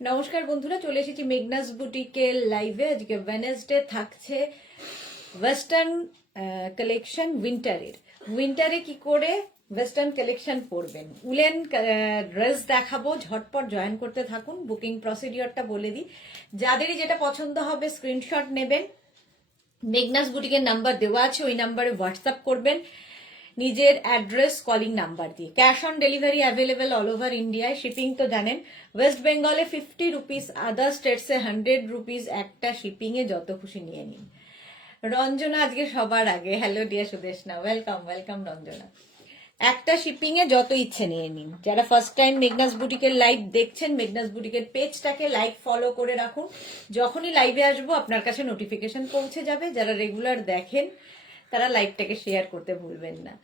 নমস্কার বন্ধুরা, চলে এসেছি মেঘনাস বুটিকের লাইভে। আজকে ওয়েডনেসডে থাকছে ওয়েস্টার্ন কালেকশন উইন্টারে কি করে ওয়েস্টার্ন কালেকশন পরবেন, উলেন ড্রেস দেখাবো। ঝটপট জয়েন করতে থাকুন। বুকিং প্রসিডিওরটা বলে দিই, যাদেরই যেটা পছন্দ হবে স্ক্রিনশট নেবেন। মেঘনাস বুটিকের নাম্বার দেওয়া আছে, ওই নাম্বারে হোয়াটসঅ্যাপ করবেন নিজের অ্যাড্রেস কলিং নাম্বার দিয়ে। Cash on delivery available all over ইন্ডিয়ায়। শিপিং তো জানেন, ওয়েস্ট বেঙ্গলে 50 রুপিস, আদার স্টেটসে 100 রুপিস। একটা শিপিং এ যত খুশি নিয়ে নিন। রঞ্জনা আজকে সবার আগে, hello dear Sudeshna, welcome welcome Ranjana. একটা শিপিং এ যত ইচ্ছে নিয়ে নিন। যারা ফার্স্ট টাইম মেঘনাস বুটিকের লাইভ দেখছেন, মেঘনাস বুটিকের পেজটাকে লাইক ফলো করে রাখুন। যখনই লাইভে আসবো আপনার কাছে নোটিফিকেশন পৌঁছে যাবে। যারা রেগুলার দেখেন তারা লাইভটাকে শেয়ার করতে ভুলবেন না।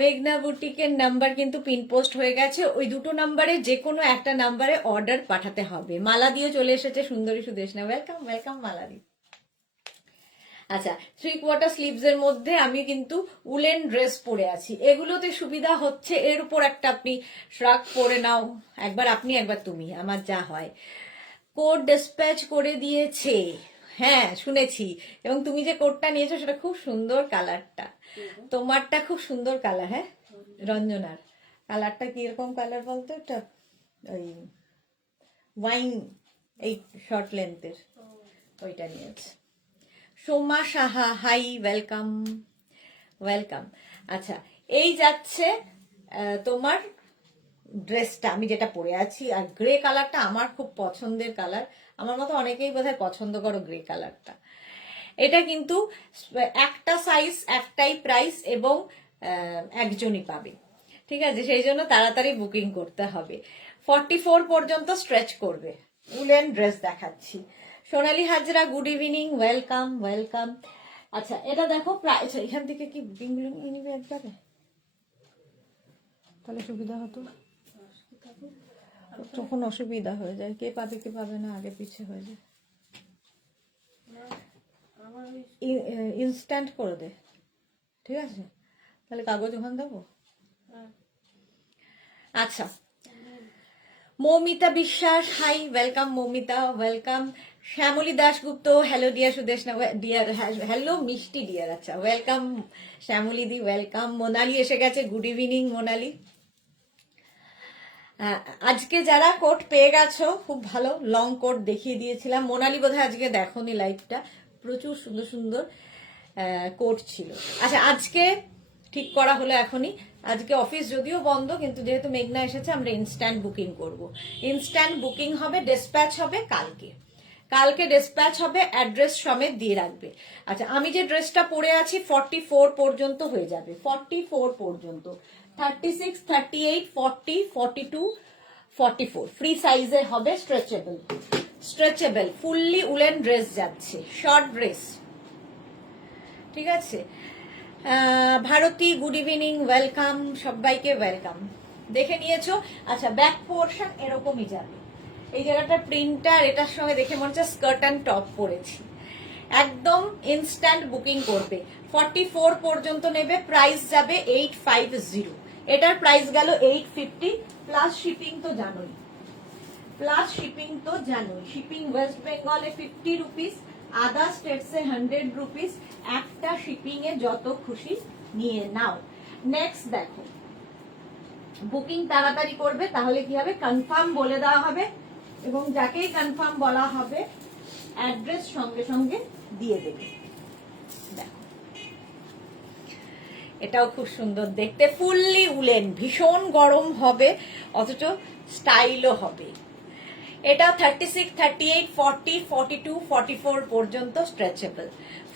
মেঘনা বুটিকের নাম্বার কিন্তু পিন পোস্ট হয়ে গেছে। ওই দুটো নাম্বারে যে কোনো একটা নাম্বারে অর্ডার পাঠাতে হবে। মালা দিয়ে চলে এসেছে সুন্দরী সুদেশনা, ওয়েলকাম ওয়েলকাম মালাদি। আচ্ছা, 3/4 স্লিভস এর মধ্যে আমি কিন্তু উলেন ড্রেস পরে আছি। এগুলোতে সুবিধা হচ্ছে, এর উপর একটা আপনি শ্রাক পরে নাও, একবার আপনি একবার তুমি, আমার যা হয়। কোড ডিসপ্যাচ করে দিয়েছে, হ্যাঁ শুনেছি। এবং তুমি যে কোডটা নিয়েছো সেটা খুব সুন্দর, কালারটা তোমারটা খুব সুন্দর কালার। হ্যাঁ রঞ্জনার কালারটা কিরকম কালার বলতো? এটা ওই ওয়াইন, এই শর্ট লেন্থের ওইটা নিয়েছে। Soma Saha, hi, welcome welcome. আচ্ছা, এই যাচ্ছে তোমার ড্রেসটা আমি যেটা পরে আছি। আর গ্রে কালারটা আমার খুব পছন্দের কালার। আমার মতো অনেকেই বোধহয় পছন্দ করো গ্রে কালারটা। এটা কিন্তু একটা সাইজ, একটাই প্রাইস এবং একজনই পাবে, ঠিক আছে? সেই জন্য তাড়াতাড়ি বুকিং করতে হবে। 44 পর্যন্ত স্ট্রেচ করবে। উলেন ড্রেস দেখাচ্ছি। Sonali Hazra, good evening, welcome welcome. আচ্ছা, এটা দেখো প্রাইস। এখান থেকে কি বুকিং গুলো নিয়ে নিবে একবারে, তাহলে সুবিধা হতো। তখন অসুবিধা হয়ে যায়, কে পাবে কে পাবে না, আগে পিছে হয়ে যায়। ইনস্ট্যান্ট করে দে, ঠিক আছে? তাহলে কাগজ ওখান দেবো। আচ্ছা, Moumita Biswas, hi, welcome Moumita, welcome. Shyamali Dasgupta, hello dear Sudeshna, dear, hello মিষ্টি ডিয়ার, আচ্ছা ওয়েলকাম শ্যামলী দি, ওয়েলকাম। মোনালি এসে গেছে, গুড ইভিনিং মোনালি। আজকে যারা কোট পেয়ে গেছো, খুব ভালো লং কোট দেখিয়ে দিয়েছিলাম। মোনালি বোধহয় আজকে দেখোনি লাইভটা, প্রচুর সুন্দর সুন্দর কোট ছিল। আচ্ছা, আজকে ঠিক করা হলো এখনই। আজকে অফিস যদিও বন্ধ, কিন্তু যেহেতু মেঘনা এসেছে আমরা ইনস্ট্যান্ট বুকিং করব। ইনস্ট্যান্ট বুকিং হবে, ডিসপ্যাচ হবে কালকে ডিসপ্যাচ হবে, অ্যাড্রেস সমেত দিয়ে রাখবে। আচ্ছা, আমি যে ড্রেসটা পরে আছি 44 পর্যন্ত হয়ে যাবে, 44 পর্যন্ত। 36, 38, 40, 42, 44 ফ্রি সাইজের হবে। স্ট্রেচেবল ফুললি উলেন ড্রেস যাচ্ছে, শর্ট ড্রেস, ঠিক আছে? ভারতী, গুড ইভিনিং, ওয়েলকাম সবাইকে, ওয়েলকাম। দেখে নিয়েছো? আচ্ছা, ব্যাক পোর্শন এরকমই যাবে। এই জায়গাটা প্রিন্টার, এটার সঙ্গে দেখে মনে হচ্ছে স্কার্ট অ্যান্ড টপ পরেছি। একদম ইনস্ট্যান্ট বুকিং করবে। 44 পর্যন্ত নেবে, প্রাইস যাবে 850। এটার প্রাইস গেল 850 প্লাস শিপিং তো জানোই, শিপিং ওয়েস্ট বেঙ্গলে 50 রুপিস, আদার স্টেটসে 100 রুপিস। একটা শিপিং এ যত খুশি নিয়ে নাও। নেক্সট দেখো, বুকিং তাড়াতাড়ি করবে, তাহলে কি হবে, কনফার্ম বলে দেওয়া হবে এবং যাকেই কনফার্ম বলা হবে অ্যাড্রেস সঙ্গে সঙ্গে দিয়ে দেবে। দেখো, এটাও খুব সুন্দর দেখতে, ফুললি উলেন, ভীষণ গরম হবে অথচ স্টাইলও হবে। এটা 36, 38, 40, 42, 44 পর্যন্ত স্ট্রেচেবল।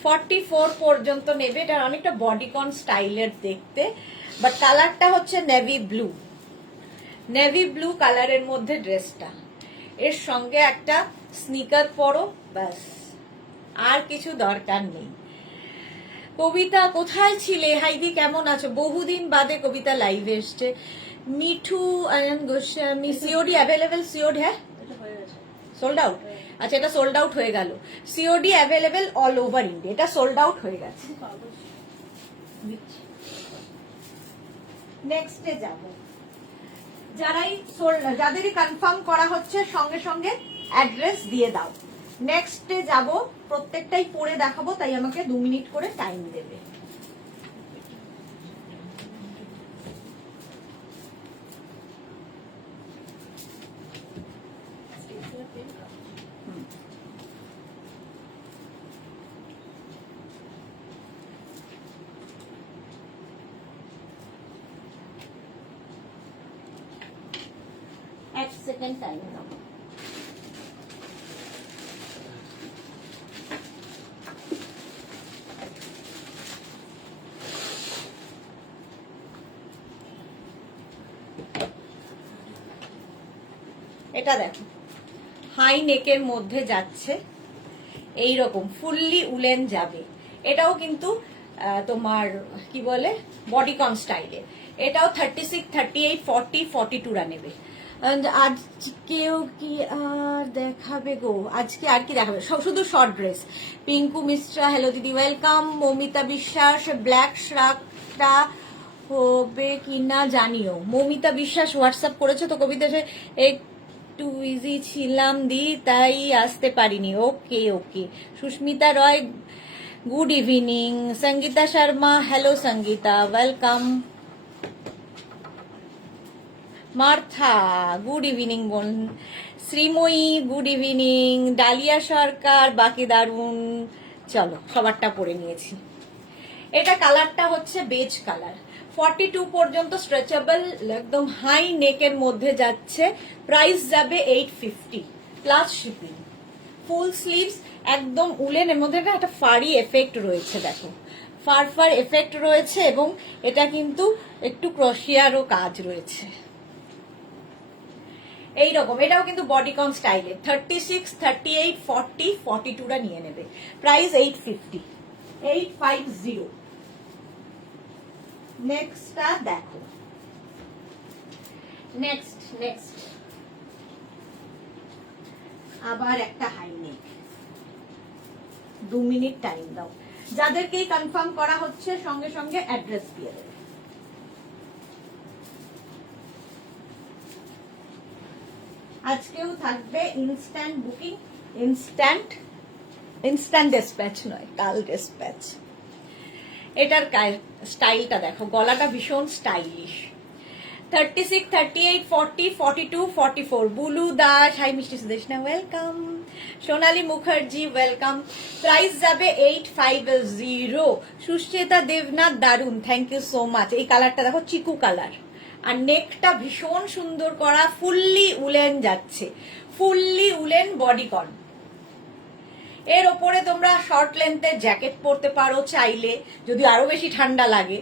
44 পর্যন্ত নেবে। এটা অনেকটা বডিকন স্টাইলের দেখতে, বাট কালারটা হচ্ছে নেভি ব্লু কালারের মধ্যে ড্রেসটা। এর সঙ্গে একটা স্নিকার পরো, ব্যাস, আর কিছু দরকার নেই। কবিতা কোথায় ছিলে? হাইদি কেমন আছো? বহুদিন বাদে কবিতা লাইভে এসছে। Mithu Ayan Goswami, COD available? COD হ্যাঁ, সোল্ড আউট। আচ্ছা, এটা সোল্ড আউট হয়ে গেল। COD available all over India, এটা সোল্ড আউট হয়ে গেছে। নেক্সটে যাব। যাদেরই কনফার্ম করা হচ্ছে সঙ্গে সঙ্গে অ্যাড্রেস দিয়ে দাও। নেক্সটে যাব, প্রত্যেকটাই পরে দেখাবো, তাই আমাকে 2 মিনিট করে টাইম দেবে। এক সেকেন্ড টাইম দাও। এটা দেখো, হাই নেকের মধ্যে যাচ্ছে, এই রকম ফুললি উলেন যাবে। এটাও কিন্তু তোমার কি বলে বডিকন স্টাইলে। এটাও 36, 38, 40, 42 নেবে। আজকেও কি আর দেখাবে গো? আজকে আর কি দেখাবে? শুধু short dress. Pinku Mishra, hello দিদি, ওয়েলকাম। মৌমিতা বিশ্বাস, ব্ল্যাক শ্রাকটা হবে কিনা জানিও। মৌমিতা বিশ্বাস হোয়াটসঅ্যাপ করেছে তো কবিতা, একটু বিজি ছিলাম দি তাই আসতে পারিনি। Okay okay. Susmita Roy, good evening. Sangeeta Sharma, hello Sangeeta, welcome. Martha, good evening বোন। Srimoyee, good evening. ডালিয়া সরকার, বাকি দারুন। চলো সবারটা পরে নিয়েছি। এটা কালারটা হচ্ছে বেজ কালার, 42 পর্যন্ত স্ট্রেচেবল, একদম হাই নেকের মধ্যে যাচ্ছে। প্রাইস যাবে 850 প্লাস শিপিং। ফুল স্লিভস, একদম উলেনের মধ্যে একটা ফারি এফেক্ট রয়েছে, দেখো ফার ফার এফেক্ট রয়েছে, এবং এটা কিন্তু একটু ক্রোশিয়ারও কাজ রয়েছে এইরকম। এটাও কিন্তু বডিকন স্টাইলে 36, 38, 40, 42টা নিয়ে নেবে। প্রাইস 850, 850। নেক্সটটা দেখো, নেক্সট আবার একটা হাই নেক। 2 মিনিট টাইম দাও। যাদেরকেই কনফার্ম করা হচ্ছে সঙ্গে সঙ্গে অ্যাড্রেস দিয়ে দেবে। আজকেও থাকবে ইনস্ট্যান্ট বুকিং, ইনস্ট্যান্ট ডেসপ্যাচ নয়, কাল ডেসপ্যাচ। এটার স্টাইলটা দেখো, গলাটা ভীষণ স্টাইলিশ। 36, 38, 40, 42, 44। বুলু দাস, হাই মিষ্টি সুদেশনা, ওয়েলকাম। সোনালী মুখার্জি, ওয়েলকাম। প্রাইস যাবে 850। সুশ্চেতা দেবনাথ, দারুন, থ্যাংক ইউ সো মাচ। এই কালারটা দেখো, চিকু কালার, আর নেকটা ভীষণ সুন্দর করা, ফুললি উলেন যাচ্ছে, ফুললি উলেন বডিকন। এর ওপরে তোমরা শর্ট লেন্থের জ্যাকেট পরতে পারো চাইলে, যদি আরো বেশি ঠান্ডা লাগে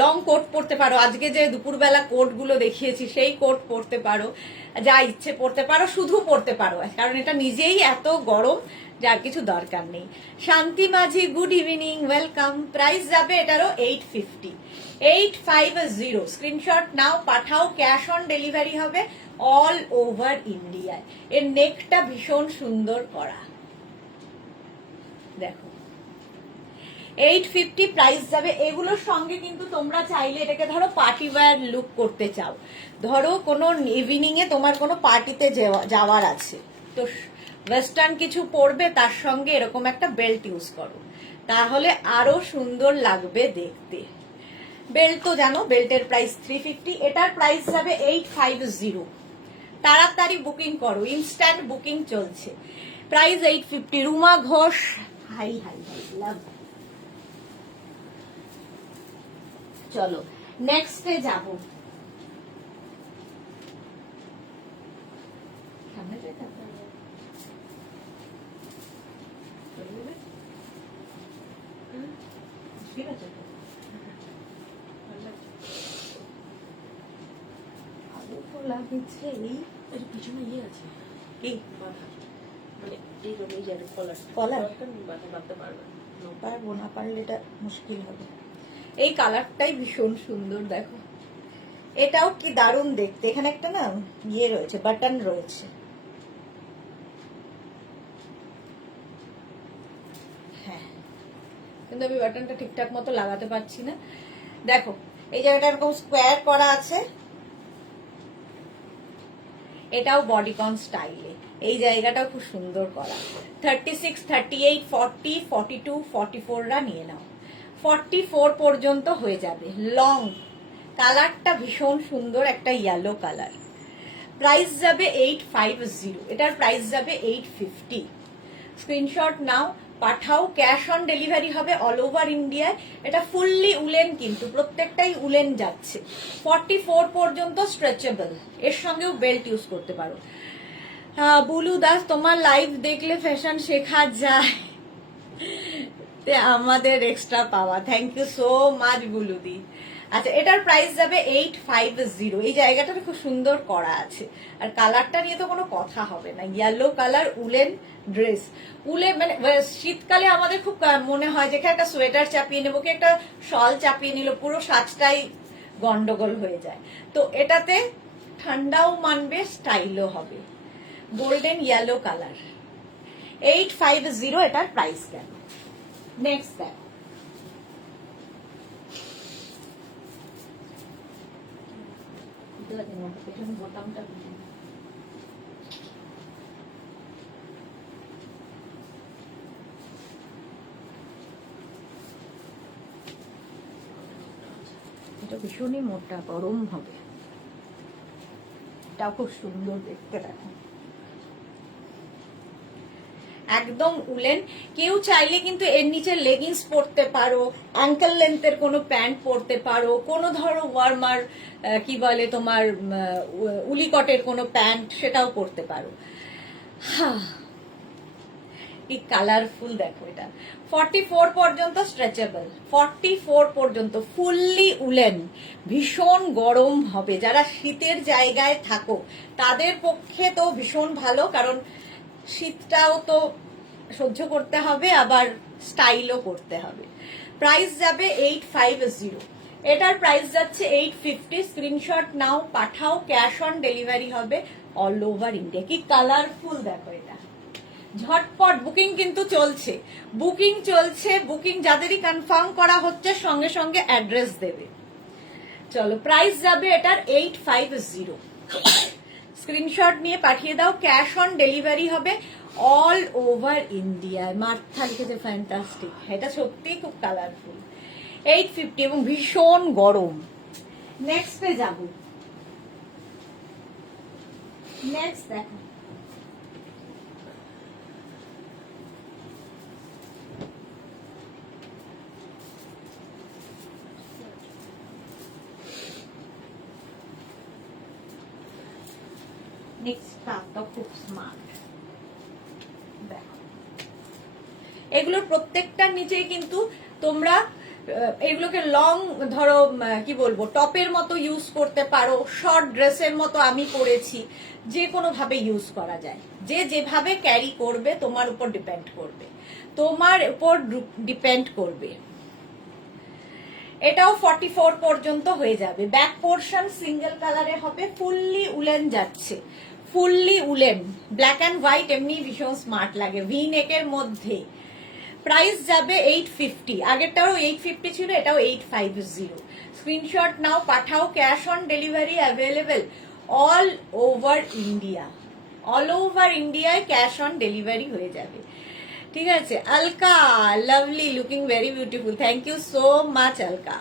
লং কোট পরতে পারো। আজকে যে দুপুরবেলা কোট গুলো দেখিয়েছি সেই কোট পরতে পারো, যা ইচ্ছে পরতে পারো, শুধু পরতে পারো, কারণ এটা নিজেই এত গরম, যার কিছু দরকার নেই। শান্তি মাঝি, গুড ইভিনিং, ওয়েলকাম। প্রাইস যাবে এটারও 850, 850। স্ক্রিনশট নাও, পাঠাও, ক্যাশ অন ডেলিভারি হবে অল ওভার ইন্ডিয়ায়। এর নেকটা ভীষণ সুন্দর করা, দেখো 850 প্রাইস যাবে। এগুলোর সঙ্গে কিন্তু তোমরা চাইলে এটাকে ধরো পার্টি ওয়্যার লুক করতে চাও, ধরো কোনো ইভিনিং এ তোমার কোনো পার্টিতে যাওয়ার আছে, তো ওয়েস্টার্ন কিছু পরবে, তার সঙ্গে এরকম একটা বেল্ট ইউজ করো, তাহলে আরো সুন্দর লাগবে দেখতে। বেল্ট তো জানো, বেল্টের প্রাইস 350, এটার প্রাইস যাবে 850। তাড়াতাড়ি বুকিং করো, ইনস্ট্যান্ট বুকিং চলছে। Price 850। Ruma Ghosh, hi hi hi, love. চলো নেক্সটে যাব। ঠিক আছে, আলু তো লাগছে, এই পিছনে ইয়ে আছে কি মানে এই কলার পারবো না, পারলে এটা মুশকিল হবে। এই কালারটাই ভীষণ সুন্দর, দেখো এটাও কি দারুণ দেখতে। এখানে একটা না ইয়ে রয়েছে, বাটন রয়েছে, হ্যাঁ, কিন্তু আমি বাটনটা ঠিকঠাক মতো লাগাতে পারছি না। দেখো এই জায়গাটা এরকম স্কোয়ার করা আছে, এটাও বডিকন স্টাইলে, এই জায়গাটাও খুব সুন্দর করা। 36, 38, 40, 42, 44রা নিয়ে নাও। 44 পর্যন্ত হয়ে যাবে। লং, কালারটা ভীষণ সুন্দর, একটা ইয়েলো কালার। প্রাইস যাবে 850, এটার প্রাইস যাবে 850। স্ক্রিনশট নাও, পাঠাও। ক্যাশ অন ডেলিভারি হবে অল ওভার ইন্ডিয়ায়। এটা ফুললি উলেন, কিন্তু প্রত্যেকটাই উলেন যাচ্ছে। 44 পর্যন্ত স্ট্রেচেবল, এর সঙ্গেও বেল্ট ইউজ করতে পারো। বুলু দাস, তোমার লাইভ দেখলে ফ্যাশন শেখা যায়, আমাদের এক্সট্রা পাওয়া। থ্যাংক ইউ সো মাচ বুলুদি। আচ্ছা, এটার প্রাইস যাবে 850। এই জায়গাটা খুব সুন্দর করা আছে, আর কালারটা নিয়ে তো কোনো কথা হবে না। Yellow colour woollen dress, woollen মানে শীতকালে আমাদের খুব মনে হয় যে একটা সোয়েটার চাপিয়ে নেবো, কি একটা শল চাপিয়ে নিল, পুরো সাজটাই গন্ডগোল হয়ে যায়। তো এটাতে ঠান্ডাও মানবে, স্টাইলও হবে। গোল্ডেন ইয়েলো কালার, 850 এটার প্রাইস। কেন নেক্সট দেখ, বোতামটা এটা ভীষণই মোটা, গরম হবে। এটাও খুব সুন্দর দেখতে, দেখো একদম উলেন। কেউ চাইলে কিন্তু এর নিচে লেগিংস পরতে পারো, অ্যাঙ্কেল লেন্থের কোনো প্যান্ট পরতে পারো, কোনো ধরো ওয়ার্মার কি বলে তোমার উলিকটের কোনো প্যান্ট, সেটাও পরতে পারো। কি কালারফুল দেখো এটা। 44 পর্যন্ত স্ট্রেচেবল, 44 পর্যন্ত ফুললি উলেন। ভীষণ গরম হবে, যারা শীতের জায়গায় থাকো তাদের পক্ষে তো ভীষণ ভালো, কারণ শীতটাও তো সহ্য করতে হবে, আবার স্টাইলও করতে হবে। প্রাইস যাবে 850, এটার প্রাইস যাচ্ছে 850। স্ক্রিনশট নাও, পাঠাও। ক্যাশ অন ডেলিভারি হবে অল ওভার ইন্ডিয়া। কি কালারফুল দেখো এটা। ঝটপট বুকিং কিন্তু চলছে, বুকিং চলছে। বুকিং যাদেরই কনফার্ম করা হচ্ছে সঙ্গে সঙ্গে অ্যাড্রেস দেবে। চলো, প্রাইস যাবে এটার 850। স্ক্রিনশট নিয়ে পাঠিয়ে দাও। ক্যাশ অন ডেলিভারি হবে অল ওভার ইন্ডিয়ায়। মার্থা লিখেছে ফ্যান্টাস্টিক, এটা সত্যি খুব কালারফুল। 850 এবং ভীষণ গরম। নেক্সটে যাব। নেক্সট দেখো, নেক্সটটা তো খুব স্মার্ট। দেখো, এগুলোর প্রত্যেকটার নিচেই কিন্তু তোমরা এগুলোকে লং ধরো কি বলবো টপের মতো ইউজ করতে পারো, শর্ট ড্রেসের মতো আমি করেছি, যে কোনো ভাবে ইউজ করা যায়। যে যেভাবে ক্যারি করবে তোমার উপর ডিপেন্ড করবে, তোমার উপর ডিপেন্ড করবে। এটাও 44 পর্যন্ত হয়ে যাবে। ব্যাক পোর্শন সিঙ্গেল কালারে হবে, ফুললি উলেন যাচ্ছে, fully woollen. Black and white এমনি ভীষণ স্মার্ট লাগে, ভি নেকের মধ্যে। প্রাইস যাবে 850, আগেরটাও 850 ছিল, এটাও 850। স্ক্রিনশট নাও, পাঠাও। Cash on delivery available all over India. All over ইন্ডিয়ায় ক্যাশ অন ডেলিভারি হয়ে যাবে, ঠিক আছে। Alka, lovely, looking very beautiful, thank you so much Alka.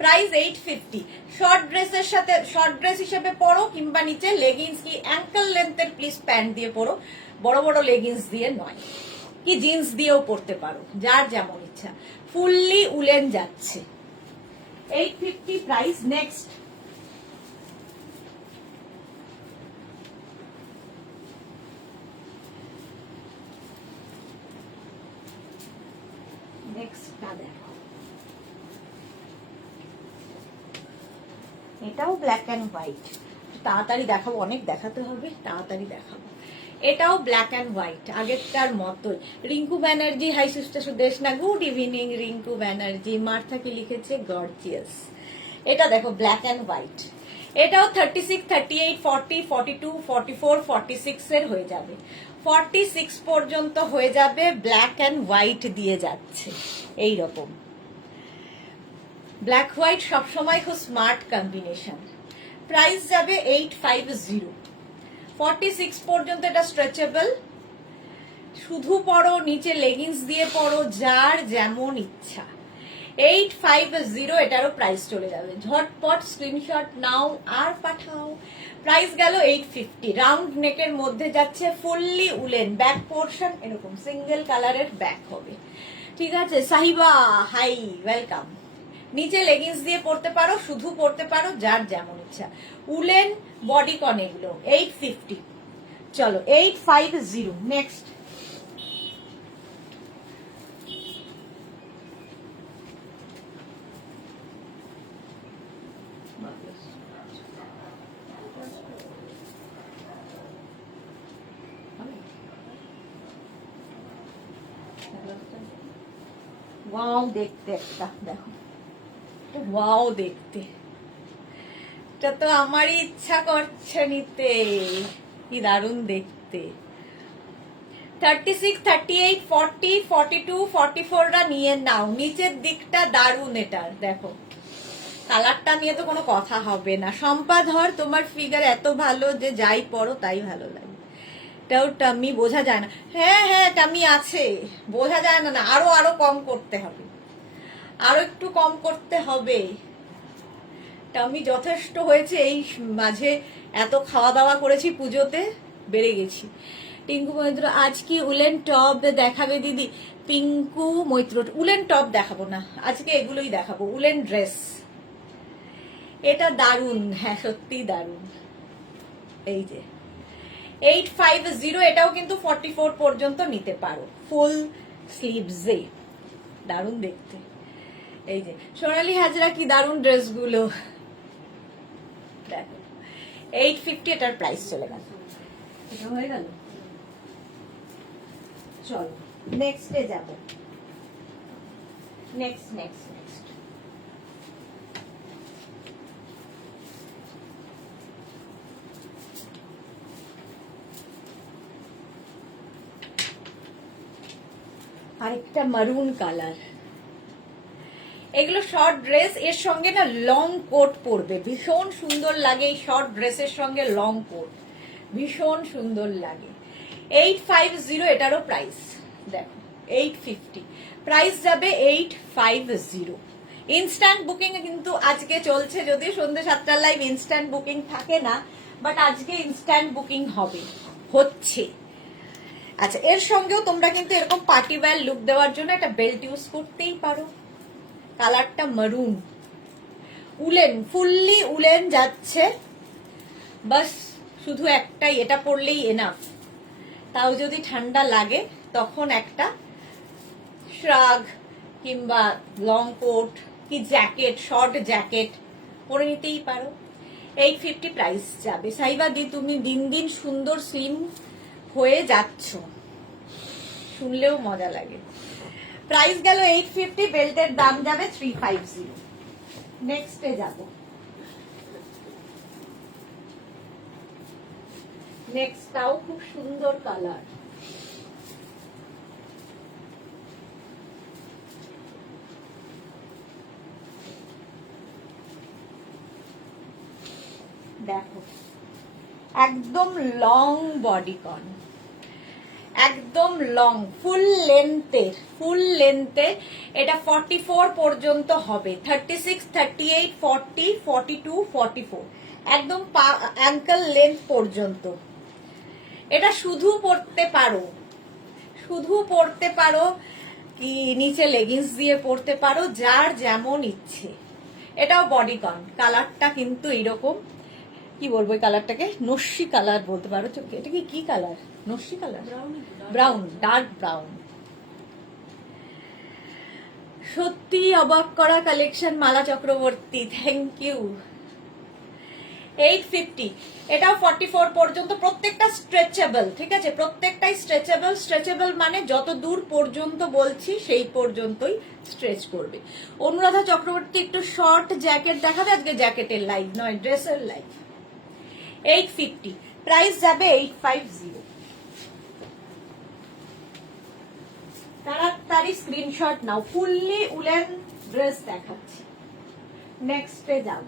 Price 850। Short ড্রেসের সাথে, শর্ট ড্রেস হিসেবে পরো, কিংবা নিচে লেগিংস কি অ্যাঙ্কেল লেন্থের প্লিজ প্যান্ট দিয়ে পরো, বড় বড় লেগিংস দিয়ে নয়, কি জিন্স দিয়েও পরতে পারো, যার যেমন ইচ্ছা। ফুললি উলেন যাচ্ছে, 850 প্রাইস। নেক্সট, নেক্সটটা দেখো, এটাও ব্ল্যাক অ্যান্ড হোয়াইট। তাড়াতাড়ি দেখাবো, অনেক দেখাতে হবে, তাড়াতাড়ি দেখাবো। এটাও ব্ল্যাক অ্যান্ড হোয়াইট, আগেরটার মতোই। Rinku Banerjee, high sister Sudeshna, good evening Rinku Banerjee. Martha কি লিখেছে, গর্জিয়াস। এটা দেখো ব্ল্যাক অ্যান্ড হোয়াইট, এটাও 36, 38, 40, 42, 44, 46 এর হয়ে যাবে। 46 পর্যন্ত হয়ে যাবে, ব্ল্যাক অ্যান্ড হোয়াইট দিয়ে যাচ্ছে এই রকম। ব্ল্যাক হোয়াইট সবসময় খুব স্মার্ট কম্বিনেশন। প্রাইস যাবে 850। 46 পর্যন্ত এটা স্ট্রেচেবল, শুধু পরো, নিচে লেগিংস দিয়ে পরো, যার যেমন ইচ্ছা। 850 এটারও প্রাইস চলে যাবে, ঝটপট স্ক্রিনশট নাও আর পাঠাও। প্রাইস গেল 850। রাউন্ড নেকের মধ্যে যাচ্ছে, ফুললি উলেন, ব্যাক পোর্শন এরকম সিঙ্গেল কালারের ব্যাক হবে, ঠিক আছে। Sahiba hi, welcome. নিচে লেগিংস দিয়ে পরতে পারো, শুধু পরতে পারো, যার যেমন ইচ্ছা। উলেন বডিকন এগুলো 850। চলো 850। নেক্সট ওয়াও দেখতে, একটা দেখো, ওয়াও দেখতে, এটা তো আমারই ইচ্ছা করছে নিতে, কি দারুণ দেখতে। 36, 38, 40, 42, 44টা নিয়ে নাও। নিচের দিকটা দারুণ এটার, দেখো কালারটা নিয়ে তো কোনো কথা হবে না। সম্পাধর তোমার ফিগার এত ভালো যে যাই পরো তাই ভালো লাগে। এটাও টামি বোঝা যায় না, হ্যাঁ হ্যাঁ টামি আছে, বোঝা যায় না, না আরো আরো কম করতে হবে, আরো একটু কম করতে হবে। টামি যথেষ্ট হয়েছে, এই মাঝে এত খাওয়া দাওয়া করেছি, পুজোতে বেড়ে গেছি। টিঙ্কু মৈত্র আজ কি উলেন টপ দেখাবে দিদি? পিঙ্কু মৈত্র উলেন টপ দেখাবো না আজকে, এগুলোই দেখাবো, উলেন ড্রেস। এটা দারুন, হ্যাঁ সত্যি দারুন। এই যে 850, এটাও কিন্তু 44 পর্যন্ত নিতে পারো, ফুল স্লিভসে, দারুন দেখতে। এই যে সোনালী হাজরা, কি দারুন ড্রেসগুলো, দেখো 850 এটার প্রাইস চলে গেল, এটা হয়ে গেল। চলো নেক্সটে যাব, নেক্সট নেক্সট নেক্সট আরেকটা মারুন কালার। এগুলো শর্ট ড্রেস, এর সঙ্গে না লং কোট পরবে, ভীষণ সুন্দর লাগে। এই শর্ট ড্রেসের সঙ্গে লং কোট ভীষণ সুন্দর লাগে। 850 এটারও প্রাইস, দেখো 850 প্রাইস যাবে 850। ইনস্ট্যান্ট বুকিং কিন্তু আজকে চলছে, যদিও সন্ধ্যে 7টার লাইভ ইনস্ট্যান্ট বুকিং থাকে না, বাট আজকে ইনস্ট্যান্ট বুকিং হবে, হচ্ছে। আচ্ছা, এর সঙ্গেও তোমরা কিন্তু এরকম পার্টি ওয়্যার লুক দেওয়ার জন্য একটা বেল্ট ইউজ করতেই পারো। কালারটা মারুন, উলেন, ফুললি উলেন যাচ্ছে, বাস শুধু একটাই, এটা পরলেই এনাফ। তাও যদি ঠান্ডা লাগে তখন একটা শ্রাগ কিংবা লং কোট কি জ্যাকেট, শর্ট জ্যাকেট পরে নিতেই পারো। 850 প্রাইস যাবে। সাইবা দি, তুমি দিন দিন সুন্দর স্লিম হয়ে যাচ্ছ, শুনলেও মজা লাগে। প্রাইস গেল 850, বেল্টের দাম যাবে 350। নেক্সটে যাব, নেক্সটটাও খুব সুন্দর কালার। দেখো একদম লং বডিকন, একদম লং, ফুল লেন্থের। এটা 44 পর্যন্ত হবে, 36, 38, 40, 42, 44, একদম অ্যাঙ্কেল লেন্থ পর্যন্ত। এটা শুধু পরতে পারো, শুধু পরতে পারো, কি নিচে লেগিংস দিয়ে পরতে পারো, যার যেমন ইচ্ছে। এটাও বডিকন, কালারটা কিন্তু এইরকম, কি বলবো এই কালারটাকে, নস্যি কালার বলতে পারো। এটা কি কালার? নস্যি কালার, ব্রাউন, ডার্ক ব্রাউন। সত্যি অবাক করা collection Mala Chakraborty, thank you. 850, এটাও 44 পর্যন্ত, প্রত্যেকটা স্ট্রেচেবল, ঠিক আছে, প্রত্যেকটাই স্ট্রেচেবল। স্ট্রেচেবল মানে যত দূর পর্যন্ত বলছি সেই পর্যন্তই স্ট্রেচ করবে। অনুরাধা চক্রবর্তী, একটু শর্ট জ্যাকেট দেখাবে, আজকে জ্যাকেটের লাইভ নয়, ড্রেসের লাইভ। 850 প্রাইস যাবে 850। তাড়াতাড়ি স্ক্রিনশট নাও, ফুললি উলেন ড্রেস দেখাচ্ছি। নেক্সটে যাব,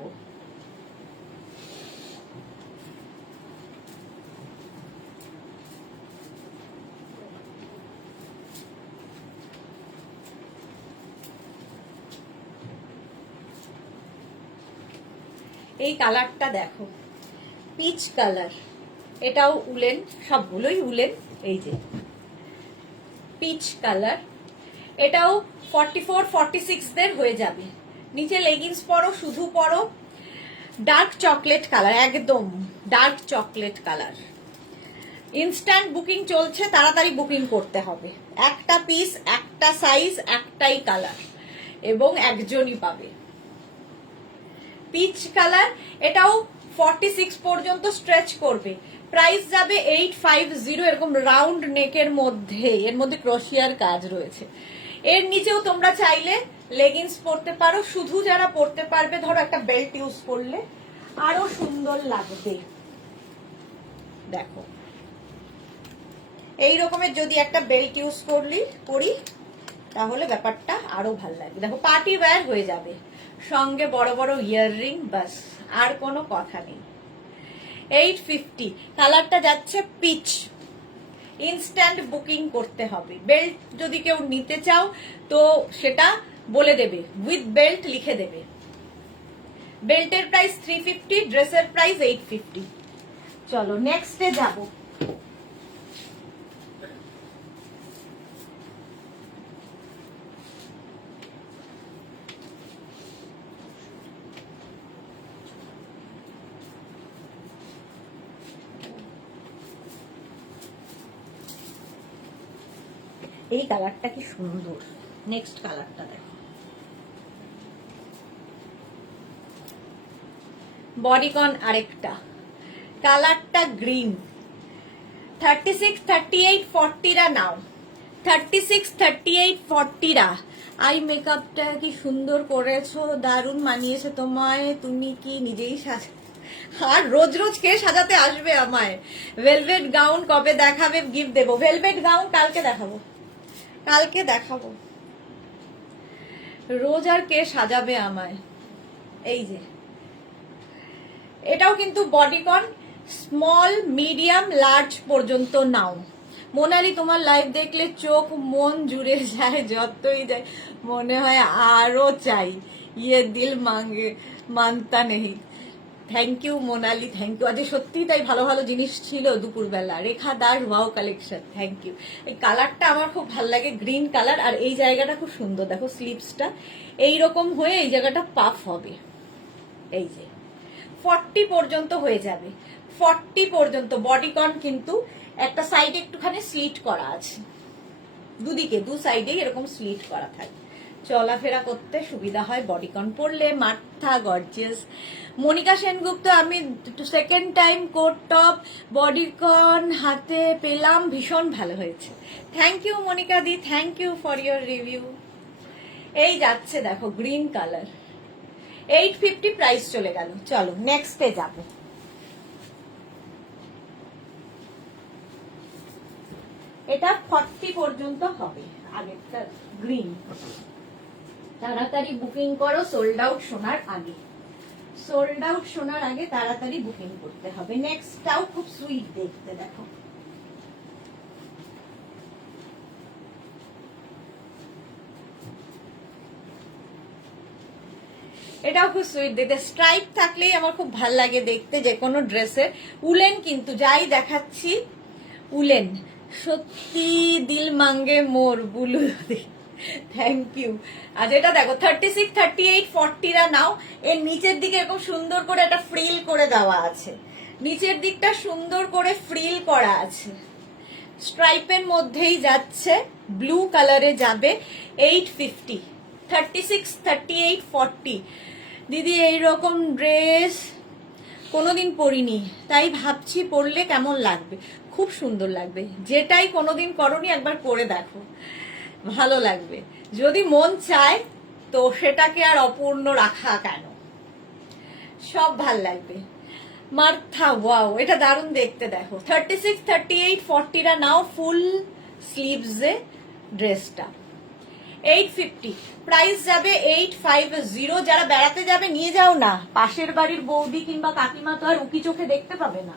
এই কালারটা দেখো, পিচ কালার, এটাও উলেন, সবগুলোই উলেন। এই যে পিচ কালার, এটাও 44-46 দের হয়ে যাবে। নিচে লেগিংস পরো, শুধু পরো, ডার্ক চকলেট কালার, একদম dark chocolate colour. Instant booking চলছে, তাড়াতাড়ি বুকিং করতে হবে। একটা পিস, একটা সাইজ, একটাই কালার এবং একজনই পাবে। পিচ কালার, এটাও 46 পর্যন্ত স্ট্রেচ করবে। প্রাইস যাবে 850, এরকম রাউন্ড নেকের মধ্যে, এর মধ্যে ক্রোশিয়ার কাজ রয়েছে। এর নিচেও তোমরা চাইলে লেগিংস পরতে পারো, শুধু যারা পরতে পারবে, ধরো একটা বেল্ট ইউজ করলে আরো সুন্দর লাগবে। দেখো এই রকমের যদি একটা বেল্ট ইউজ করি তাহলে ব্যাপারটা আরো ভালো লাগবে। দেখো পার্টি ওয়্যার হয়ে যাবে, সঙ্গে বড় বড় ইয়াররিং, বাস আর কোনো কথা নেই। 850, কালারটা যাচ্ছে পিচ। ইনস্ট্যান্ট বুকিং করতে হবে। বেল্ট যদি কেউ নিতে চাও তো সেটা বলে দেবে, উইথ বেল্ট লিখে দেবে। বেল্টের প্রাইস 350, ড্রেসের প্রাইস 850। চলো নেক্সটে যাবো। এই কালারটা কি সুন্দর, নেক্সট কালারটা দেখো, বডিকন আরেকটা, কালারটা গ্রিন। 36, 38, 40 রা নাও, 36, 38, 40 রা। আই মেকআপটা কি সুন্দর করেছো, দারুণ মানিয়েছে তোমায়, তুমি কি নিজেই আর রোজ রোজ কে সাজাতে আসবে আমায়? ভেলভেট গাউন কবে দেখাবে, গিফট দেবো। ভেলভেট গাউন কালকে দেখাবো, কালকে দেখাবো। রোজ আর কে সাজাবে আমায়? এই যে এটাও কিন্তু বডিকন, স্মল, মিডিয়াম, লার্জ পর্যন্ত নাও। মোনালি তোমার লাইভ দেখলে চোখ মন জুড়ে যায়, যতই যায় মনে হয় আরো চাই, ইয়ে দিল মাঙ্গে মানতা নেই। Thank you Monali, thank you. আজ সত্যি তাই ভালো ভালো জিনিস ছিল দুপুরবেলা। Rekha Das, wow collection, thank you. এই কালারটা আমার খুব ভালো লাগে, গ্রিন কালার। আর এই জায়গাটা খুব সুন্দর, দেখো স্লিভসটা এইরকম হয়ে এই জায়গাটা পাফ হবে। এই যে 40 পর্যন্ত হয়ে যাবে, 40 পর্যন্ত বডিকন, কিন্তু একটা সাইডে একটুখানি স্লিট করা আছে, দুদিকে দু সাইডেই এরকম স্লিট করা থাকে, চলাফেরা করতে সুবিধা হয় বডিকন পরলে। মাথা গর্জিয়াস। মনিকা সেনগুপ্ত, আমি second time coat top bodycon হাতে পেলাম, ভীষণ ভালো হয়েছে। থ্যাংক ইউ মনিকা দি, thank you for your review. এই যাচ্ছে দেখো গ্রিন কালার, 850 প্রাইস চলে গেল। চলো নেক্সটে যাব। এটা 40 পর্যন্ত হবে, আগেরটা গ্রিন। তাড়াতাড়ি বুকিং করো, সোল্ড আউট শোনার আগে, সোল্ড আউট শোনার আগে তাড়াতাড়ি বুকিং করতে হবে। নেক্সটটাও খুব সুইট দেখতে, দেখো এটাও খুব সুইট দেখতে। স্ট্রাইপ থাকলেই আমার খুব ভাল লাগে দেখতে যে কোনো ড্রেসের। উলেন কিন্তু, যাই দেখাচ্ছি উলেন, সত্যি দিল মাঙ্গে মোর বুলু। Thank you. আর এটা দেখো 36, 38, 40 রা নাও। এর নিচের দিকে এরকম সুন্দর করে একটা ফ্রিল করে দেওয়া আছে, নিচের দিকটা সুন্দর করে ফ্রিল করা আছে, স্ট্রাইপের মধ্যেই যাচ্ছে, ব্লু কালারে যাবে। 850, 36, 38, 40। দিদি এইরকম ড্রেস কোনোদিন পরিনি, তাই ভাবছি পরলে কেমন লাগবে। খুব সুন্দর লাগবে, যেটাই কোনোদিন করনি একবার পরে দেখো, ভালো লাগবে। যদি মন চায় তো সেটাকে আর অপূর্ণ রাখা কেন, সব ভাল লাগবে। মার্থা, ওয়াও এটা দারুণ দেখতে। দেখো 36, 38, 40 রা নাও, ফুল স্লিভসে ড্রেসটা। 850 প্রাইস যাবে 850। যারা বেড়াতে যাবে নিয়ে যাও না, পাশের বাড়ির বৌদি কিংবা কাকিমা তো আর উকি চোখে দেখতে পাবে না,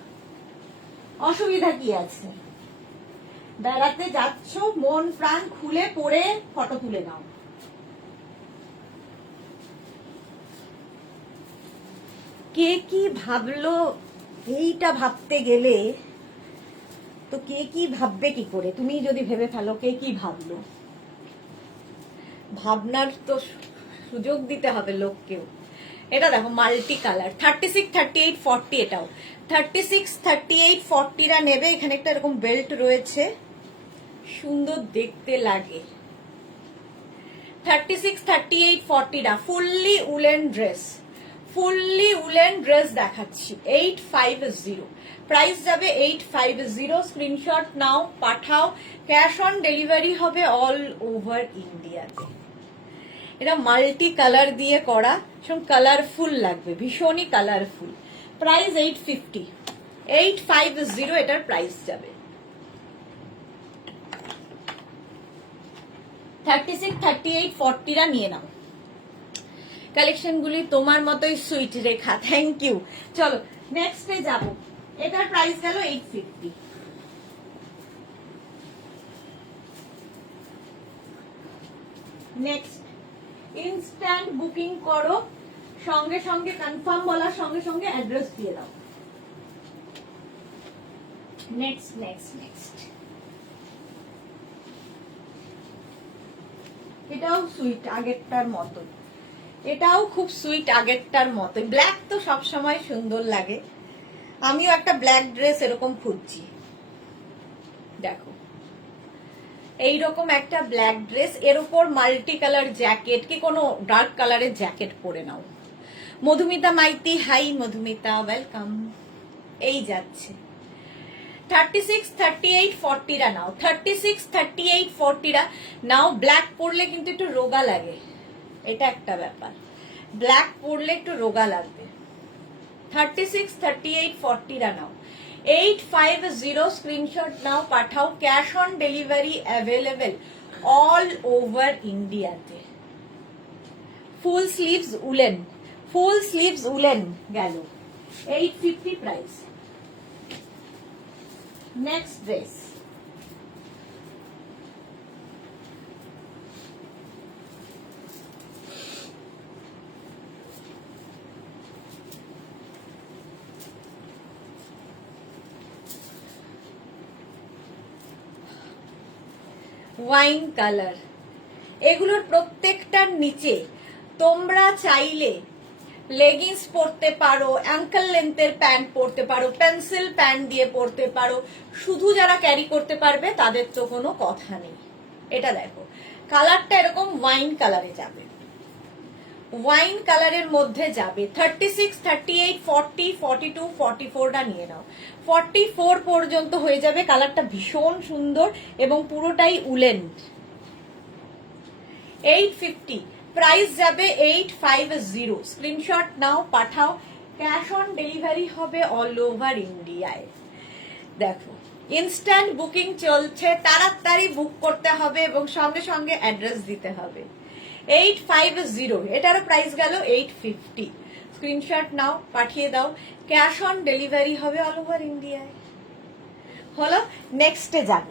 অসুবিধা কি আছে? বেড়াতে যাচ্ছ, মন প্রাণ খুলে পরে ফটো তুলে নাও। কে কি ভাবলো এইটা ভাবতে গেলে তো কে কি ভাববে কি করে? তুমি যদি ভেবে ফেলো কে কি ভাবলো, ভাবনার তো সুযোগ দিতে হবে লোককেও। এটা দেখো মাল্টি কালার 36, 38, 40, এটাও 36, 38, 40রা নেবে। এখানে একটা এরকম বেল্ট রয়েছে, সুন্দর দেখতে লাগে। 36, 38, 40রা fully woollen dress, fully woollen dress দেখাচ্ছি। 850 প্রাইস যাবে 850। স্ক্রিনশট নাও, পাঠাও। ক্যাশ অন ডেলিভারি হবে অল ওভার ইন্ডিয়াতে। এটা মাল্টি কালার দিয়ে করা, ভীষণ কালারফুল লাগবে, ভীষণই কালারফুল। প্রাইস 850, 850 এটার প্রাইস যাবে। 36, 38, 40রা নিয়ে নাও। কালেকশনগুলি তোমার মতোই সুইট রেখা, থ্যাংক ইউ। চলো নেক্সটে যাব। এটার প্রাইস গেল 850। নেক্সট ইনস্ট্যান্ট বুকিং করো, সঙ্গে সঙ্গে কনফার্ম বলার সঙ্গে সঙ্গে অ্যাড্রেস দিয়ে দাও। নেক্সট নেক্সট নেক্সট এটাও সুইট আগেরটার মতো, এটাও খুব সুইট আগেরটার মতো। ব্ল্যাক তো সবসময় সুন্দর লাগে, আমিও একটা ব্ল্যাক ড্রেস এরকম খুঁজছি। দেখো এইরকম একটা ব্ল্যাক ড্রেস, এর উপর মাল্টি কালার জ্যাকেট, কি কোনো ডার্ক কালারের জ্যাকেট পরে নাও। Madhumita Maity, hi Madhumita, welcome. এই যাচ্ছে 36, 38, 40রা নাও। 36, 38, 40রা নাও। ব্ল্যাক পরলে কিন্তু একটু রোগা লাগে, এটা একটা ব্যাপার, ব্ল্যাক পরলে একটু রোগা লাগবে। 36, 38, 40রা নাও। 850 স্ক্রিনশট নাও, পাঠাও। Cash on delivery available all over ইন্ডিয়াতে। Full sleeves woollen, full sleeves woollen গেল 850 price. Next dress wine colour. এগুলোর প্রত্যেকটার নিচে তোমরা চাইলে লেগিংস পরতে পারো, অ্যাঙ্কেল লেন্থের প্যান্ট পরতে পারো, পেন্সিল প্যান্ট দিয়ে পরতে পারো। শুধু যারা ক্যারি করতে পারবে তাদের তো কোনো কথা নেই। এটা দেখো কালারটা এরকম ওয়াইন কালারে যাবে, ওয়াইন কালারের মধ্যে যাবে। 36, 38, 40, 42, 44টা নিয়ে নাও। 44 পর্যন্ত হয়ে যাবে। কালারটা ভীষণ সুন্দর এবং পুরোটাই উলেন। 850 প্রাইস যাবে 850। স্ক্রিনশট নাও, পাঠাও। ক্যাশ অন ডেলিভারি হবে অল ওভার ইন্ডিয়ায়। দেখো ইনস্ট্যান্ট বুকিং চলছে, তাড়াতাড়ি বুক করতে হবে এবং সঙ্গে সঙ্গে অ্যাড্রেস দিতে হবে। 850 এটারও প্রাইস গেল 850। স্ক্রিনশট নাও, পাঠিয়ে দাও। ক্যাশ অন ডেলিভারি হবে অল ওভার ইন্ডিয়ায়। হলো, নেক্সটে যাব।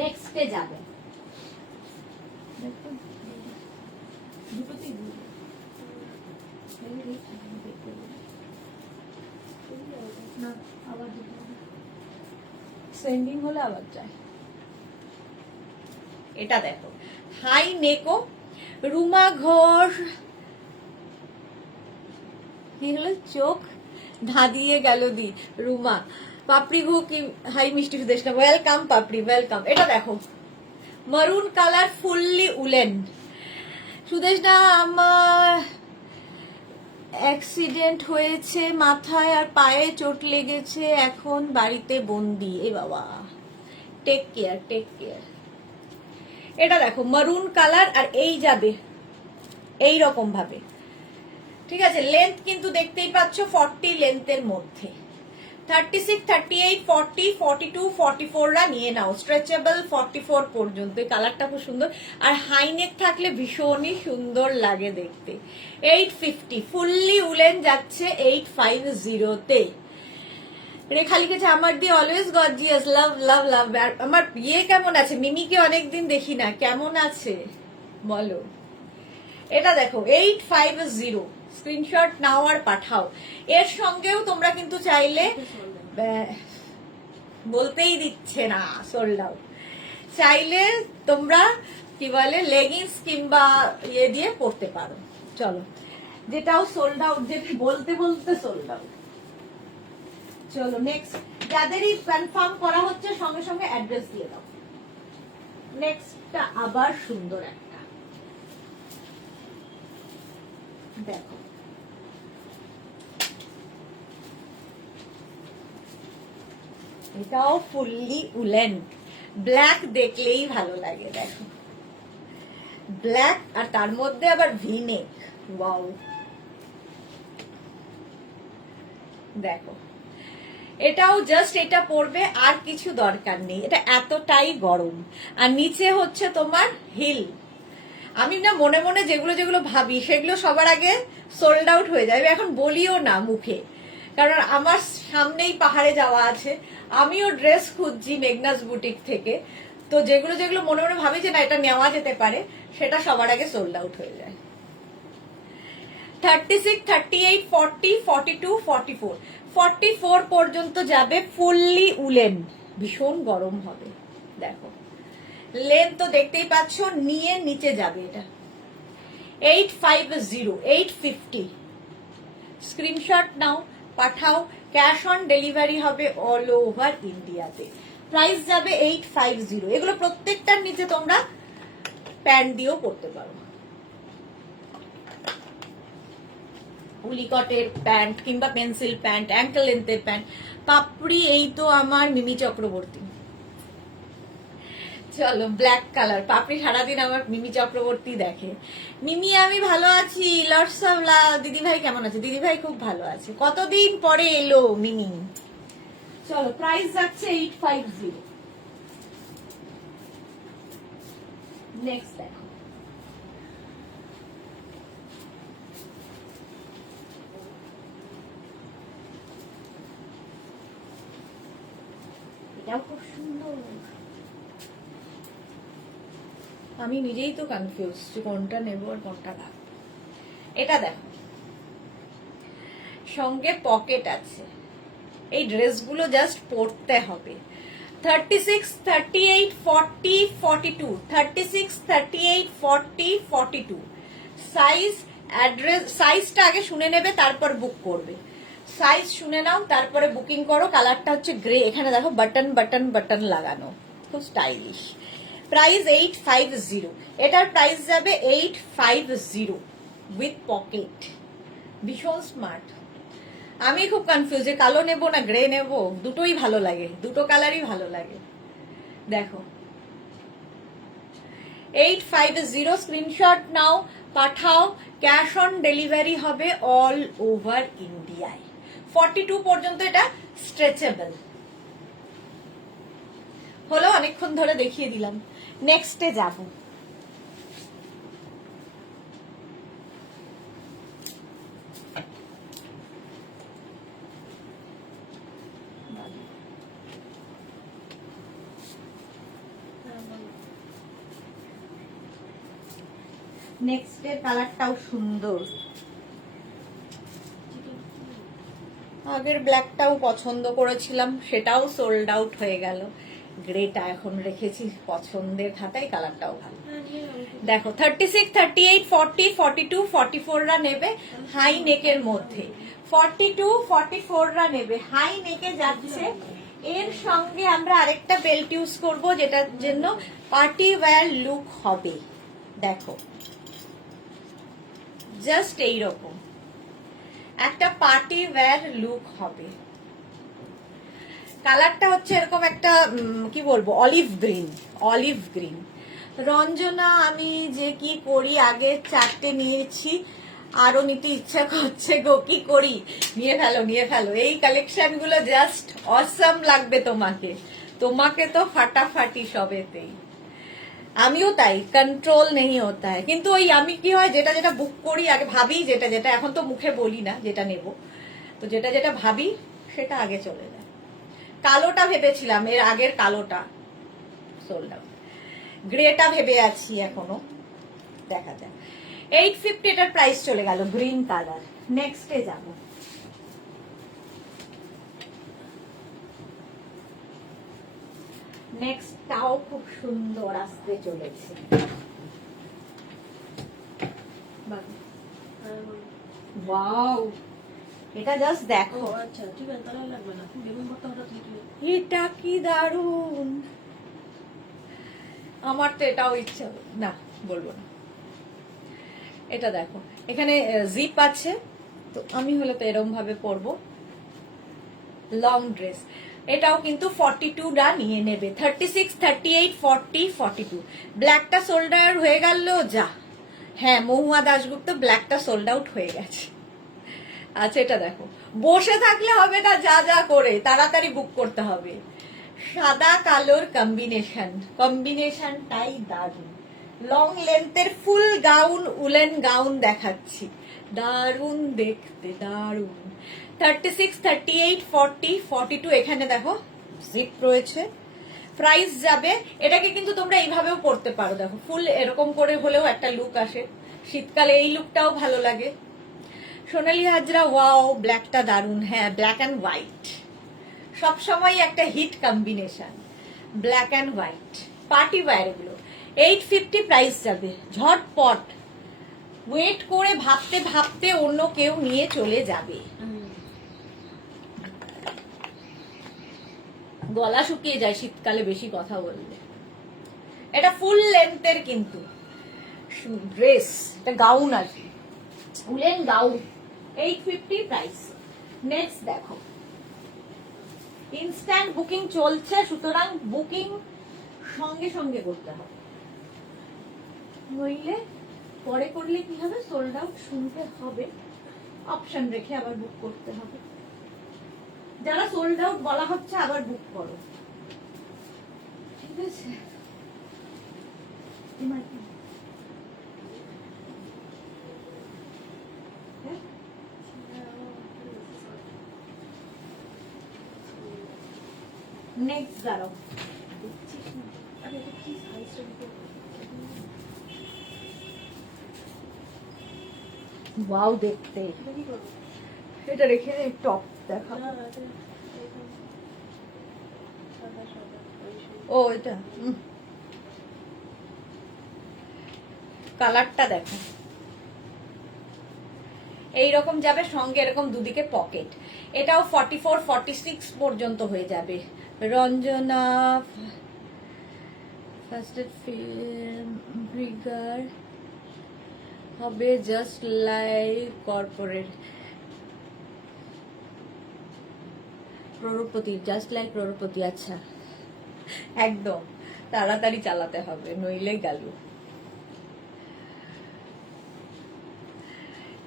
নেক্সটে যাবে। সেন্ডিং হলে আবার যায়। এটা দেখো হাই নেকো, রুমা ঘোষ। কি হলো, চোখ ধাঁধিয়ে গেল দি। রুমা পাপড়ি ঘু কি হাই মিষ্টি সুদেশনা, ওয়েলকাম পাপড়ি, ওয়েলকাম। এটা দেখো মারুন কালার, ফুললি উলেন। সুদেশনা আমার অ্যাক্সিডেন্ট হয়েছে, মাথায় আর পায়ে চোট লেগেছে, এখন বাড়িতে বন্দি। এ বাবা, টেক কেয়ার, টেক কেয়ার। এটা দেখো মারুন কালার, আর এই যাবে এই রকম ভাবে, ঠিক আছে। লেন্থ কিন্তু দেখতেই পাচ্ছ 40 লেন্থের মধ্যে। 36, 38, 40, 42, 44রা নিয়ে নাও। স্ট্রেচেবল 44 পর্যন্ত। এই কালারটা খুব সুন্দর, আর হাইনেক থাকলে ভীষণই সুন্দর লাগে দেখতে। 850 ফুললি উলেন যাচ্ছে 850-তে। রেখা লিখেছে আমার দিয়ে অলওয়েজ গর্জিয়াস, লাভ লাভ লাভ। আমার বিয়ে কেমন আছে? মিমিকে অনেকদিন দেখি না, কেমন আছে? বলো, এটা দেখো 850, স্ক্রিনশট নাও আর পাঠাও। এর সঙ্গেও তোমরা কিন্তু চাইলে, বলতেই দিচ্ছে না সোল্ড আউট, চাইলে তোমরা কি বলে লেগিংস কিংবা ইয়ে দিয়ে পরতে পারো। চলো, যেটাও সোল্ড আউট, যেটা বলতে বলতে সোল্ড আউট। চলো নেক্সট, যাদেরই কনফার্ম করা হচ্ছে সঙ্গে সঙ্গে অ্যাড্রেস দিয়ে দাও। নেক্সটটা আবার সুন্দর একটা, দেখো এটাও ফুললি উলেন, ব্ল্যাক দেখলেই ভালো লাগে। দেখো ব্ল্যাক আর তার মধ্যে আবার ভিনেক, ওয়াও। দেখো এটাও জাস্ট এটা পরবে, আর কিছু দরকার নেই, এটা এতটাই গরম। আর নিচে হচ্ছে তোমার হিল। আমি না মনে মনে যেগুলো যেগুলো ভাবি সেগুলো সবার আগে সোল্ড আউট হয়ে যায়, এখন বলিও না মুখে, কারণ আমার সামনেই পাহাড়ে যাওয়া আছে, আমিও ড্রেস খুঁজছি মেঘনাস বুটিক থেকে, তো যেগুলো যেগুলো মনে মনে ভাবি যে না এটা নেওয়া যেতে পারে, সেটা সবার আগে সোল্ড আউট হয়ে যায়। 36, 38, 40, 42, 44, 44 পর্যন্ত যাবে, ফুললি উলেন, ভীষণ গরম হবে। দেখো লেন তো দেখতেই পাচ্ছ, নিয়ে নিচে যাবে এটা। 850, 850, স্ক্রিনশট নাও পাঠাও, ক্যাশ অন ডেলিভারি হবে অল ওভার ইন্ডিয়াতে। প্রাইস যাবে 850। এগুলো প্রত্যেকটার নিচে তোমরা প্যান্ট দিয়েও পরতে পারো, উলিকটের প্যান্ট কিংবা পেন্সিল প্যান্ট, অ্যাঙ্কেল লেন্থের প্যান্ট। পাপড়ি এই তো আমার মিমি চক্রবর্তী। চলো ব্ল্যাক কালার পাপড়ি, সারাদিন আমার মিমি চক্রবর্তী দেখে। মিমি আমি ভালো আছি, লটস অফ লাভ। দিদি ভাই কেমন আছে? দিদি ভাই খুব ভালো আছে, কতদিন পরে এলো মিমি। চলো প্রাইস যাচ্ছে 850। নেক্সট দেখো, এটাও খুব সুন্দর। আমি নিজেই তো কনফিউজ যে কোনটা নেবো আর কোনটা রাখবো। এটা দেখো, সঙ্গে পকেট আছে, এই ড্রেসগুলো জাস্ট পরতে হবে। 36, 38, 40, 42, 36, 38, 40, 42 সাইজ। অ্যাড্রেস, সাইজটা আগে শুনে নেবে, তারপর বুক করবে। সাইজ শুনে নাও, তারপরে বুকিং করো। কালারটা হচ্ছে গ্রে, এখানে দেখো বাটন বাটন বাটন লাগানো, খুব স্টাইলিশ। প্রাইস 850, এটার প্রাইস যাবে 850 উইথ পকেট। ভীষণ স্মার্ট। আমি খুব কনফিউজ যে কালো নেবো না গ্রে নেবো, দুটোই ভালো লাগে, দুটো কালারই ভালো লাগে। দেখো 850, স্ক্রিনশট নাও পাঠাও, ক্যাশ অন ডেলিভারি হবে অল ওভার ইন্ডিয়ায়। 42 পর্যন্ত এটা স্ট্রেচেবল হলো, অনেকক্ষণ ধরে দেখিয়ে দিলাম। নেক্সটে যাব, নেক্সট এর কালারটাও সুন্দর। আগের ব্ল্যাকটাও পছন্দ করেছিলাম, সেটাও সোল্ড আউট হয়ে গেল। গ্রেটা এখন রেখেছি পছন্দের খাতায়, কালারটাও ভালো। দেখো 36, 38, 40, 42, 44 রা নেবে হাই নেকের মধ্যে। 42, 44 রা নেবে হাই নেকে যাচ্ছে। এর সঙ্গে আমরা আরেকটা বেল্ট ইউজ করব, যেটার জন্য পার্টি ওয়্যার লুক হবে। দেখো জাস্ট এইরকম একটা পার্টি ওয়্যার লুক হবে। কালারটা হচ্ছে এরকম একটা কি বলবো, olive green, olive green. Ranjana আমি যে কি করি, আগে 4টে নিয়েছি, আরো নিতে ইচ্ছা করছে গো, কি করি? নিয়ে ফেলো, নিয়ে ফেলো, এই কালেকশন গুলো জাস্ট অসাম লাগবে তোমাকে, তোমাকে তো ফাটাফাটি সবেতেই। আমিও তাই, কন্ট্রোল নেই হতা হয়। কিন্তু ওই আমি কি হয়, যেটা যেটা বুক করি আগে ভাবি, যেটা যেটা এখন তো মুখে বলি না যেটা নেব, তো যেটা যেটা ভাবি সেটা আগে চলে যায়। কালোটা ভেবেছিলাম, এর আগের কালোটা সোল্ড আউট। গ্রেটা ভেবে আছি এখনো, দেখা যায়। 850 এটার প্রাইস চলে গেল, গ্রিন কালার। নেক্সটে যাব। নেক্সটটাও খুব সুন্দর আসতে চলেছে। ওয়াও, এটা জাস্ট দেখো। আচ্ছা ঠিক আছে, তাহলে লাগবে না, বেগুন ভর্তা হঠাৎ এটা কি দারুন! আমার তো এটাও ইচ্ছা, না বলবো না। এটা দেখো, এখানে জিপ আছে, তো আমি হলে তো এরকম ভাবে পরবো। লং ড্রেস, এটাও কিন্তু 42টা নিয়ে নেবে। 36, 38, 40, 42। ব্ল্যাকটা সোল্ড আউট হয়ে গেল যা। হ্যাঁ, মহুয়া দাশগুপ্ত, ব্ল্যাকটা সোল্ড আউট হয়ে গেছে। আচ্ছা, এটা দেখো, বসে থাকলে হবে না, যা যা করে তাড়াতাড়ি বুক করতে হবে। সাদা কালোর কম্বিনেশনটাই দারুন। লং লেন্থের ফুল গাউন, উলেন গাউন দেখাচ্ছি, দারুন দেখতে, দারুন। 36, 38, 40, 42, এখানে দেখো জিপ রয়েছে। প্রাইস যাবে, এটাকে কিন্তু তোমরা এইভাবেও পরতে পারো, দেখো ফুল এরকম করে হলেও একটা লুক আসে। শীতকালে এই লুকটাও ভালো লাগে। সোনালী হাজরা, ওয়াও, ব্ল্যাকটা দারুন। হ্যাঁ, ব্ল্যাক অ্যান্ড হোয়াইট সবসময় একটা hit combination, black and white party wear এগুলো। 850 প্রাইস যাবে, ঝটপট। ওয়েট করে ভাবতে ভাবতে অন্য কেউ নিয়ে চলে যাবে। গলা শুকিয়ে যায় শীতকালে বেশি কথা বললে। এটা ফুল লেন্থের কিন্তু ড্রেস, এটা গাউন আছে, উলেন গাউন। 850 প্রাইস। নেক্সট দেখো, ইনস্ট্যান্ট বুকিং চলছে, সুতরাং বুকিং সঙ্গে সঙ্গে করতে হবে, নইলে পরে করলে কি হবে, সোল্ড আউট শুনতে হবে, অপশন রেখে আবার বুক করতে হবে। যারা সোল্ড আউট বলা হচ্ছে আবার বুক করো, ঠিক আছে? নেক্সট দাঁড়াও, ওয়াও দেখতে, এটা রেখে টপ দেখাবো। ও এটা কালারটা দেখো, এইরকম যাবে, সঙ্গে এরকম দুদিকে পকেট। এটাও 44, 46 পর্যন্ত হয়ে যাবে। রঞ্জনা, ফার্স্ট ফিগার হবে just like corporate, crorepati, just like crorepati. আচ্ছা, একদম তাড়াতাড়ি চালাতে হবে, নইলে গেল।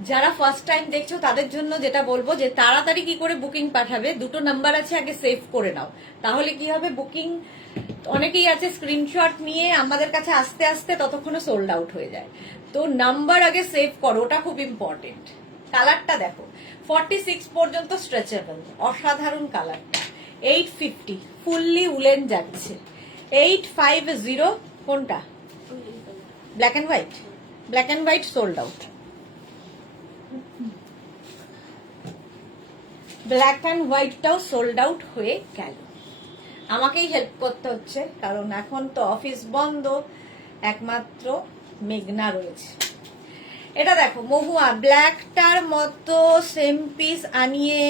যারা ফার্স্ট টাইম দেখছো তাদের জন্য যেটা বলবো, যে তাড়াতাড়ি কি করে বুকিং পাঠাবে, দুটো নাম্বার আছে, আগে সেভ করে নাও। তাহলে কি হবে, বুকিং অনেকেই আছে স্ক্রিনশট নিয়ে আমাদের কাছে আস্তে আস্তে ততক্ষণে সোল্ড আউট হয়ে যায়। তো নাম্বার আগে সেভ করো, ওটা খুব ইম্পর্টেন্ট। কালারটা দেখো, 46 পর্যন্ত স্ট্রেচেবল, অসাধারণ কালারটা। 850 ফুললি উলেন যাচ্ছে। 850 কোনটা? Black and white, black and white sold out. Black and হোয়াইটটাও সোল্ড আউট হয়ে গেল। আমাকেই হেল্প করতে হচ্ছে, কারণ এখন তো অফিস বন্ধ, একমাত্র মেঘনা রয়েছে। এটা দেখো, মহুয়া, ব্ল্যাকটার মতো সেম পিস আনিয়ে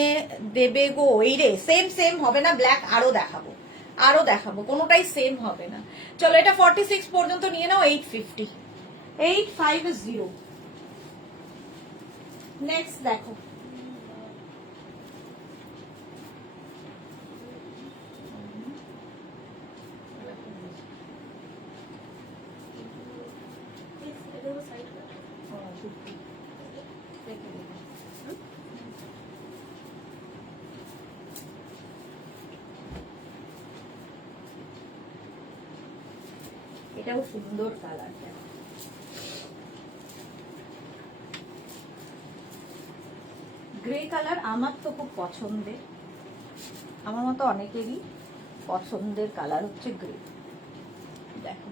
দেবে গো। এই রে, সেম সেম হবে না, ব্ল্যাক আরো দেখাবো, আরো দেখাবো, কোনোটাই সেম হবে না। চলো, এটা 46 পর্যন্ত নিয়ে নাও। 850, 850। নেক্সট দেখো, এটাও সুন্দর কালারটা। গ্রে কালার আমার তো খুব পছন্দের, আমার মতো অনেকেরই পছন্দের কালার হচ্ছে গ্রে। দেখো,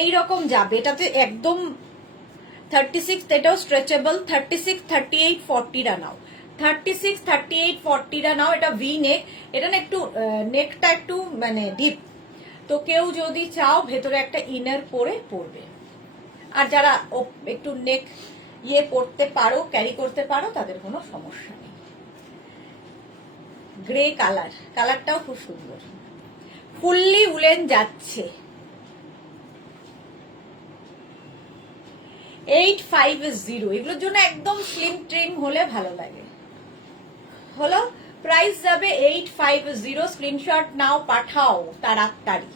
এইরকম যাবে, এটাতে একদম 36, এটাও স্ট্রেচেবল। 36, 38, 40টা নাও, 36, 38, 40টা নাও। এটা ভি নেক, এটা না একটু নেকটা একটু মানে ডিপ, তো কেউ যদি চাও ভেতরে একটা ইনার পরে পরবে। আর যারা একটু নেক ইয়ে করতে পারো, ক্যারি করতে পারো, তাদের কোনো সমস্যা নেই। গ্রে কালার, কালারটাও খুব সুন্দর, ফুললি উলেন যাচ্ছে। 850, এগুলোর জন্য একদম স্লিম ট্রিম হলে ভালো লাগে। হলো, প্রাইস যাবে 850। স্ক্রিনশট নাও, পাঠাও তাড়াতাড়ি।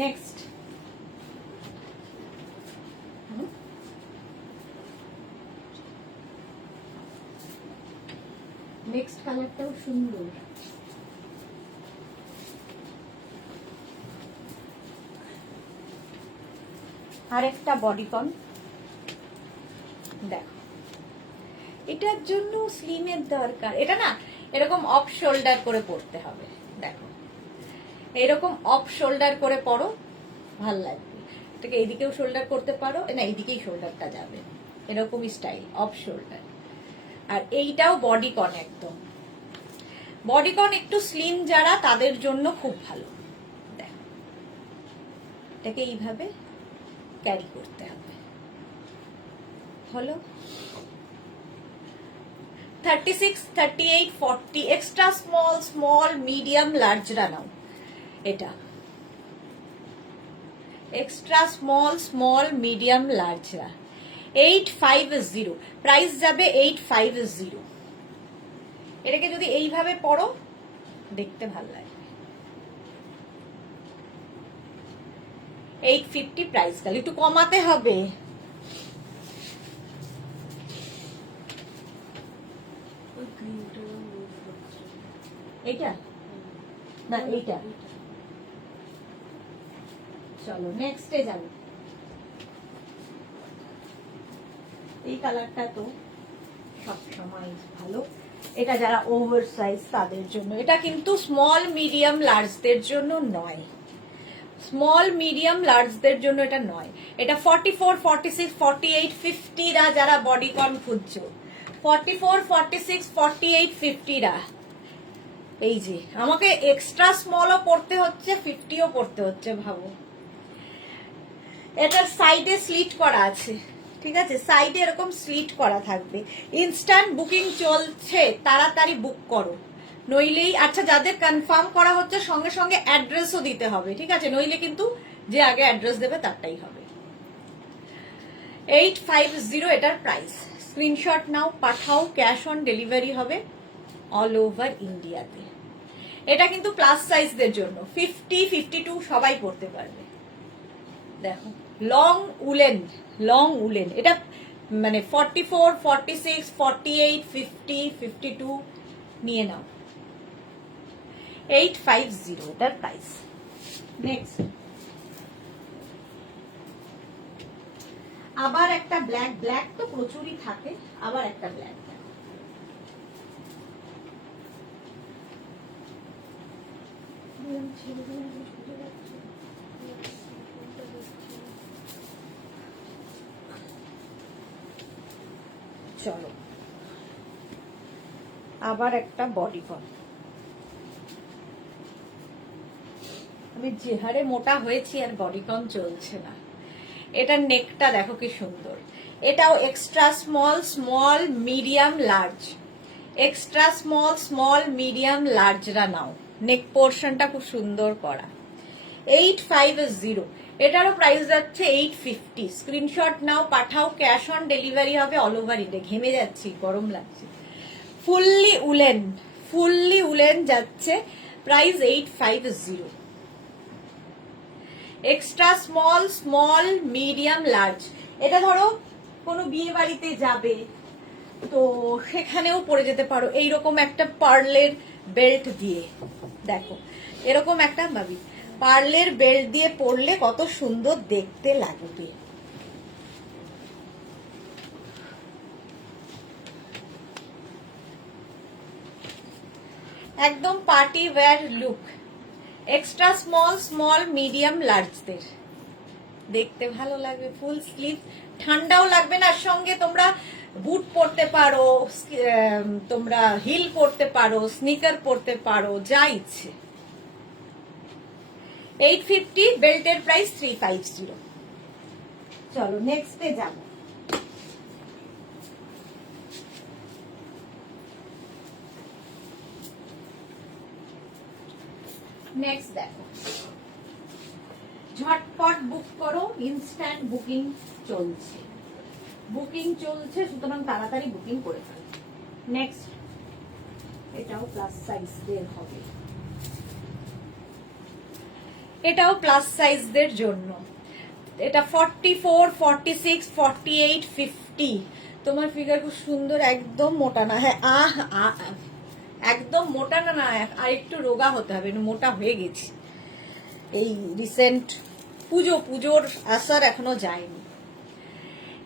নেক্সট, নেক্সট কালারটাও সুন্দর। আরেকটা বডিকন দেখো, এটার জন্য স্লিমের দরকার। এটা না এরকম অফ শোল্ডার করে পরতে হবে, দেখো এরকম অফ শোল্ডার করে পরো, ভাল লাগবে। এটাকে এইদিকেও শোল্ডার করতে পারো, না এইদিকেই শোল্ডারটা যাবে, এরকমই স্টাইল অফ শোল্ডার। আর এইটাও বডিকন, একদম বডিকন, একটু স্লিম যারা তাদের জন্য খুব ভালো। দেখো এটাকে এইভাবে ক্যারি করতে হবে। হলো 36, 38, 40, এক্সট্রা স্মল, স্মল, মিডিয়াম, লার্জরা নাও। এটা এক্সট্রা স্মল, স্মল, মিডিয়াম, লার্জরা 850, প্রাইস যাবে 850। এটাকে যদি এইভাবে পরো দেখতে ভালো লাগবে। 850 প্রাইস, তাহলে একটু কমাতে হবে। ওই ক্রিমটা ইউজ করছে। এইটা না, এইটা। চলো নেক্সটে যাবো। এই কালারটা তো সবসময় ভালো, এটা যারা ওভার সাইজ তাদের জন্য। এটা কিন্তু স্মল, মিডিয়াম, লার্জদের জন্য নয়, স্মল, মিডিয়াম, লার্জদের জন্য এটা নয়। এটা 44, 46, 48, 50রা যারা বডিকন খুঁজছো, 44, 46, 48, 50রা, এই যে আমাকে এক্সট্রা স্মলও পড়তে হচ্ছে, 50ও পড়তে হচ্ছে, ভাবো। এটার সাইডে স্লিট করা আছে, ঠিক আছে, সাইডে এরকম স্লিট করা থাকবে। ইনস্ট্যান্ট বুকিং চলছে, তাড়াতাড়ি বুক করো, নইলেই, আচ্ছা যাদের কনফার্ম করা হচ্ছে সঙ্গে সঙ্গে অ্যাড্রেসও দিতে হবে, ঠিক আছে, নইলে কিন্তু যে আগে অ্যাড্রেস দেবে তারটাই হবে। 850 এটার প্রাইস। স্ক্রিনশট নাও, পাঠাও, ক্যাশ অন ডেলিভারি হবে অল ওভার ইন্ডিয়াতে। এটা কিন্তু প্লাস সাইজদের জন্য, 50, 52 সবাই পড়তে পারবে। দেখো লং উলেন, লং উলেন, এটা মানে 44, 46, 48, 50, 52 নিয়ে নাও। 850 এটার প্রাইস। নেক্সট, আবার একটা ব্ল্যাক, ব্ল্যাক তো প্রচুরই থাকে, আবার একটা ব্ল্যাক। চলো আবার একটা বডিকন। আমি যে হারে মোটা হয়েছি আর বডিকন চলছে না। এটার নেকটা দেখো কি সুন্দর, এটাও extra small, small, medium, large, extra small, small, medium, লার্জরা নাও। নেক পোর্শনটা খুব সুন্দর করা। 850, এটারও প্রাইস যাচ্ছে 850। স্ক্রিনশট নাও, পাঠাও, ক্যাশ অন ডেলিভারি হবে অল ওভার ইন্ডিয়া। ঘেমে যাচ্ছি, গরম লাগছে। ফুললি উলেন, ফুললি উলেন যাচ্ছে, price 850। Extra small, small, medium, large. এটা ধরো কোনো বিয়ে বাড়িতে যাবে তো সেখানেও পরে যেতে পারো, এইরকম একটা পার্লের বেল্ট দিয়ে। দেখো এরকম একটা ভাবি পার্লের বেল্ট দিয়ে পরলে কত সুন্দর দেখতে লাগবে। একদম party wear look, extra small small medium লার্জদের দেখতে ভালো লাগবে। ফুল স্লিভ, ঠান্ডাও লাগবে না, সঙ্গে তোমরা বুট পরতে পারো, তোমরা হিল পরতে পারো, স্নিকার পরতে পারো, যা ইচ্ছে। 850, বেল্টের প্রাইস 350। চলো নেক্সটে যাব। নেক্সট দেখো, ঝটপট বুক করো, ইনস্ট্যান্ট বুকিং চলছে, সুতরাং তাড়াতাড়ি বুকিং করে ফেলো। নেক্সট, এটাও প্লাস সাইজদের হবে, এটাও প্লাস সাইজদের জন্য। এটা 44, 46, 48, 50। তোমার ফিগার খুব সুন্দর, একদম মোটা না। হ্যাঁ, একদম মোটা না, আর একটু রোগা হতে হবে, মোটা হয়ে গেছি। এই রিসেন্ট পুজোর আসার এখনো যায়নি।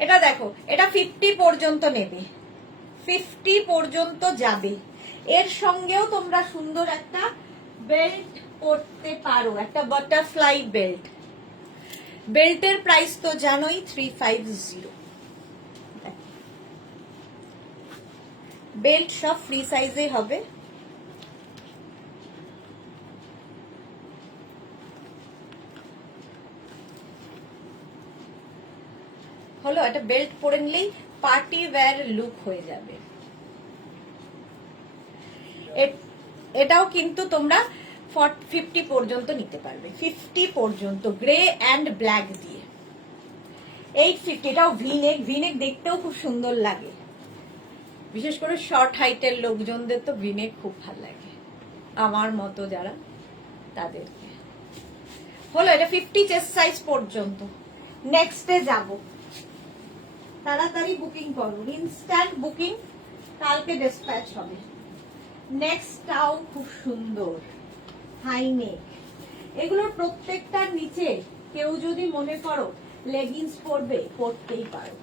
এটা দেখো, এটা 50 পর্যন্ত নেবে, 50 পর্যন্ত যাবে। এর সঙ্গেও তোমরা সুন্দর একটা বেল্ট পরতে পারো, একটা বাটারফ্লাই বেল্ট। বেল্টের প্রাইস তো জানোই 350। বেল্ট সব ফ্রি সাইজে হবে। হলো, একটা বেল্ট পরে নিলেই পার্টি ওয়্যার লুক হয়ে যাবে। এটাও কিন্তু তোমরা 50 পর্যন্ত নিতে পারবে, 50 পর্যন্ত, গ্রে অ্যান্ড ব্ল্যাক দিয়ে। 850, এটাও ভিনেক দেখতেও খুব সুন্দর লাগে, বিশেষ করে শর্ট হাইটের লোকজনদের তো ভিনেক খুব ভালো লাগে, আমার মতো যারা, তাদেরকে। হলো, এটা 50 চেস্ট সাইজ পর্যন্ত। নেক্সটে যাব, তাড়াতাড়ি বুকিং করো, ইনস্ট্যান্ট বুকিং, কালকে ডিসপ্যাচ হবে। নেক্সটটাও খুব সুন্দর, হাই নেক। এগুলোর প্রত্যেকটার নিচে কেউ যদি মনে করো লেগিংস পরবে, পরতেই পারো,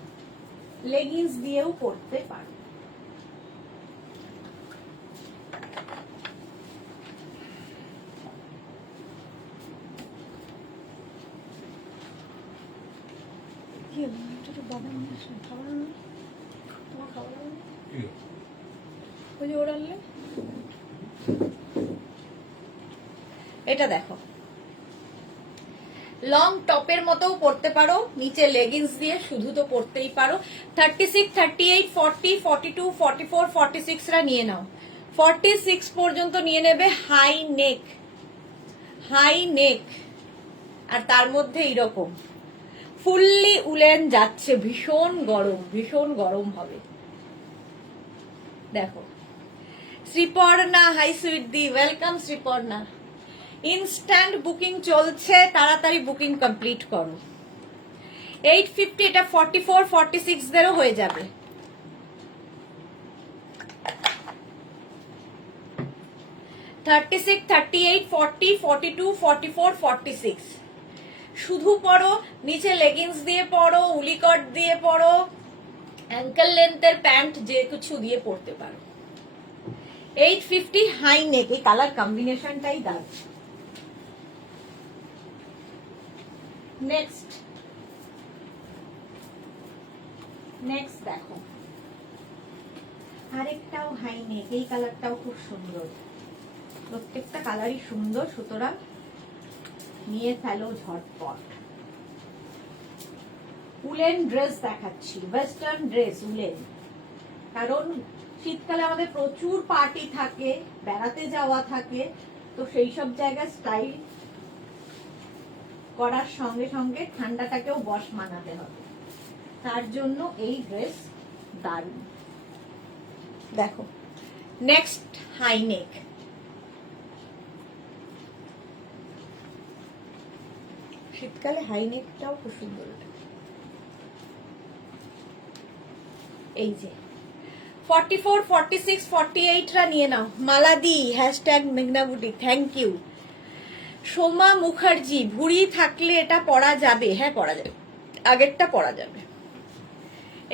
লেগিংস দিয়েও পরতে পারো। এটা দেখো, লং টপের মতো পরতে পারো, নিচে লেগিংস দিয়ে শুধু তো পরতেই পারো। 36, 38, 40, 42, 44, 46 রা নিয়ে নাও, 46 পর্যন্ত নিয়ে নেবে। হাই নেক, আর তার মধ্যে এইরকম ফুললি উলেন যাচ্ছে, ভীষণ গরম হবে। দেখো, শ্রীপর্ণা, হাই সুইট দি, ওয়েলকাম শ্রীপর্ণা। ইনস্ট্যান্ট বুকিং চলছে, তাড়াতাড়ি বুকিং কমপ্লিট করো। 850, এটা 44, 46 দেরও হয়ে যাবে। $36, 38, 40, 42, 44, 46 শুধু পরো, নিচে লেগিংস দিয়ে পরো, উলিকট দিয়ে পরো, অ্যাঙ্কেল লেন্থের প্যান্ট যে কিছু দিয়ে পরতে পারো। 850, হাই নেক, এই কালার কম্বিনেশনটাই দারুণ। নেক্সট দেখো, আরেকটাও হাই নেক, এই কালারটাও খুব সুন্দর, প্রত্যেকটা কালারই সুন্দর, সুতরাং নিয়ে ফেলো ঝটপট। উলেন ড্রেস দেখাচ্ছি, ওয়েস্টার্ন ড্রেস উলেন, কারণ শীতকালে আমাদের প্রচুর পার্টি থাকে, বেড়াতে যাওয়া থাকে, তো সেই সব জায়গায় স্টাইল করার সঙ্গে সঙ্গে ঠান্ডাটাকেও বশ মানাতে হবে, তার জন্য এই ড্রেস দারুণ। দেখো, নেক্সট হাই নেক, শীতকালে হাই নেকটাও খুব সুন্দর। এই যে 44, 46, 48 রা নিয়ে নাও। মালাদি, হ্যাশট্যাগ মেঘনা boutique, thank you. Soma Mukherjee, ভুঁড়ি থাকলে এটা পরা যাবে? হ্যাঁ, পরা যাবে, আগেরটা পরা যাবে।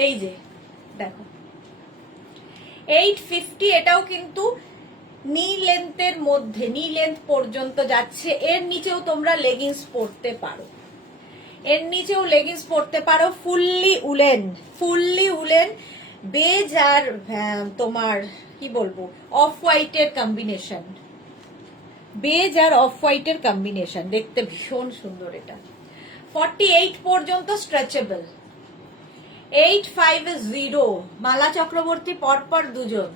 এই যে দেখো, 850, এটাও কিন্তু নি লেন্থের মধ্যে, নি লেন্থ পর্যন্ত যাচ্ছে। এর নিচেও তোমরা লেগিংস পরতে পারো, এর নিচেও লেগিংস পরতে পারো। ফুললি উলেন বেজ আর তোমার কি বলবো অফ হোয়াইটের কম্বিনেশন, বেজ আর অফ হোয়াইটের কম্বিনেশন, দেখতে ভীষণ সুন্দর। এটা 48 পর্যন্ত স্ট্রেচেবল। 850 মালা চক্রবর্তী পরপর দুজন।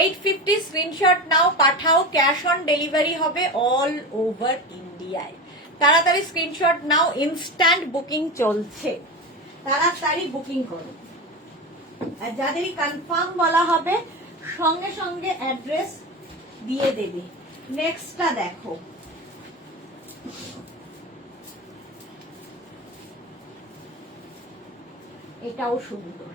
850 স্ক্রিনশট নাও, পাঠাও, ক্যাশ অন ডেলিভারি হবে অল ওভার ইন্ডিয়ায়। তাড়াতাড়ি স্ক্রিনশট নাও, ইনস্ট্যান্ট বুকিং চলছে, তাড়াতাড়ি বুকিং করো। আর যাদেরই কনফার্ম বলা হবে সঙ্গে সঙ্গে অ্যাড্রেস দিয়ে দেবে। নেক্সটটা দেখো, এটাও সুন্দর।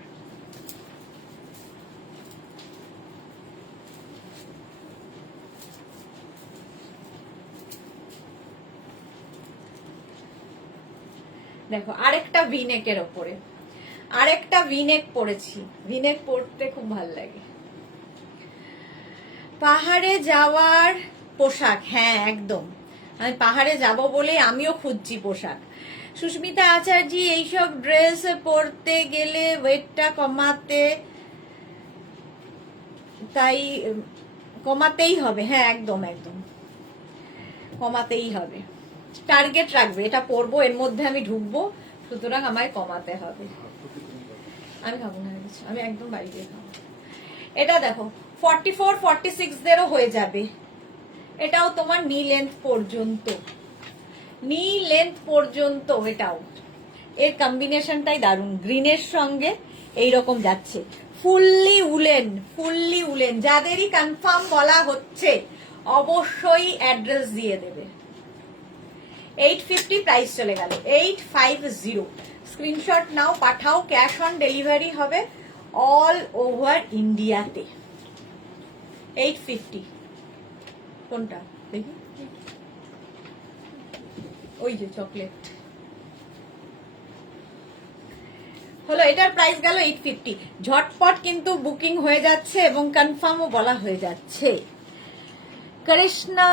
দেখো আরেকটা ভিনেকের ওপরে, আরেকটা ভিনেক পরেছি। ভিনেক পরতে খুব ভাল লাগে। পাহাড়ে যাওয়ার পোশাক, হ্যাঁ একদম, আমি পাহাড়ে যাব বলে আমিও খুঁজছি পোশাক। সুস্মিতা আচার্য, এইসব ড্রেস পরতে গেলে ওয়েটটা কমাতেই হবে। হ্যাঁ একদম একদম কমাতেই হবে। টার্গেট রাখবে, এটা পরবো, এর মধ্যে আমি ঢুকবো, সুতরাং আমায় কমাতে হবে। আমি খাবো না কিছু, আমি একদম বাড়ি গিয়ে খাবো। এটা দেখো 44 46 দেরও হয়ে যাবে। এটাও তোমার নি লেন্থ পর্যন্ত, নি লেন্থ পর্যন্ত। এটাও এর কম্বিনেশনটাই দারুণ, গ্রিনের সঙ্গে এইরকম যাচ্ছে। Fully woollen. যাদেরই কনফার্ম বলা হচ্ছে অবশ্যই অ্যাড্রেস দিয়ে দেবে। 850 প্রাইস চলে গেল, 850 স্ক্রিনশট নাও, পাঠাও, ক্যাশ অন ডেলিভারি হবে অল ওভার ইন্ডিয়াতে। 850 কোনটা দেখি, ওই যে চকলেট হলো, এটার প্রাইস গেল 850। ঝটপট কিন্তু বুকিং হয়ে যাচ্ছে এবং কনফার্মও বলা হয়ে যাচ্ছে। কৃষ্ণা,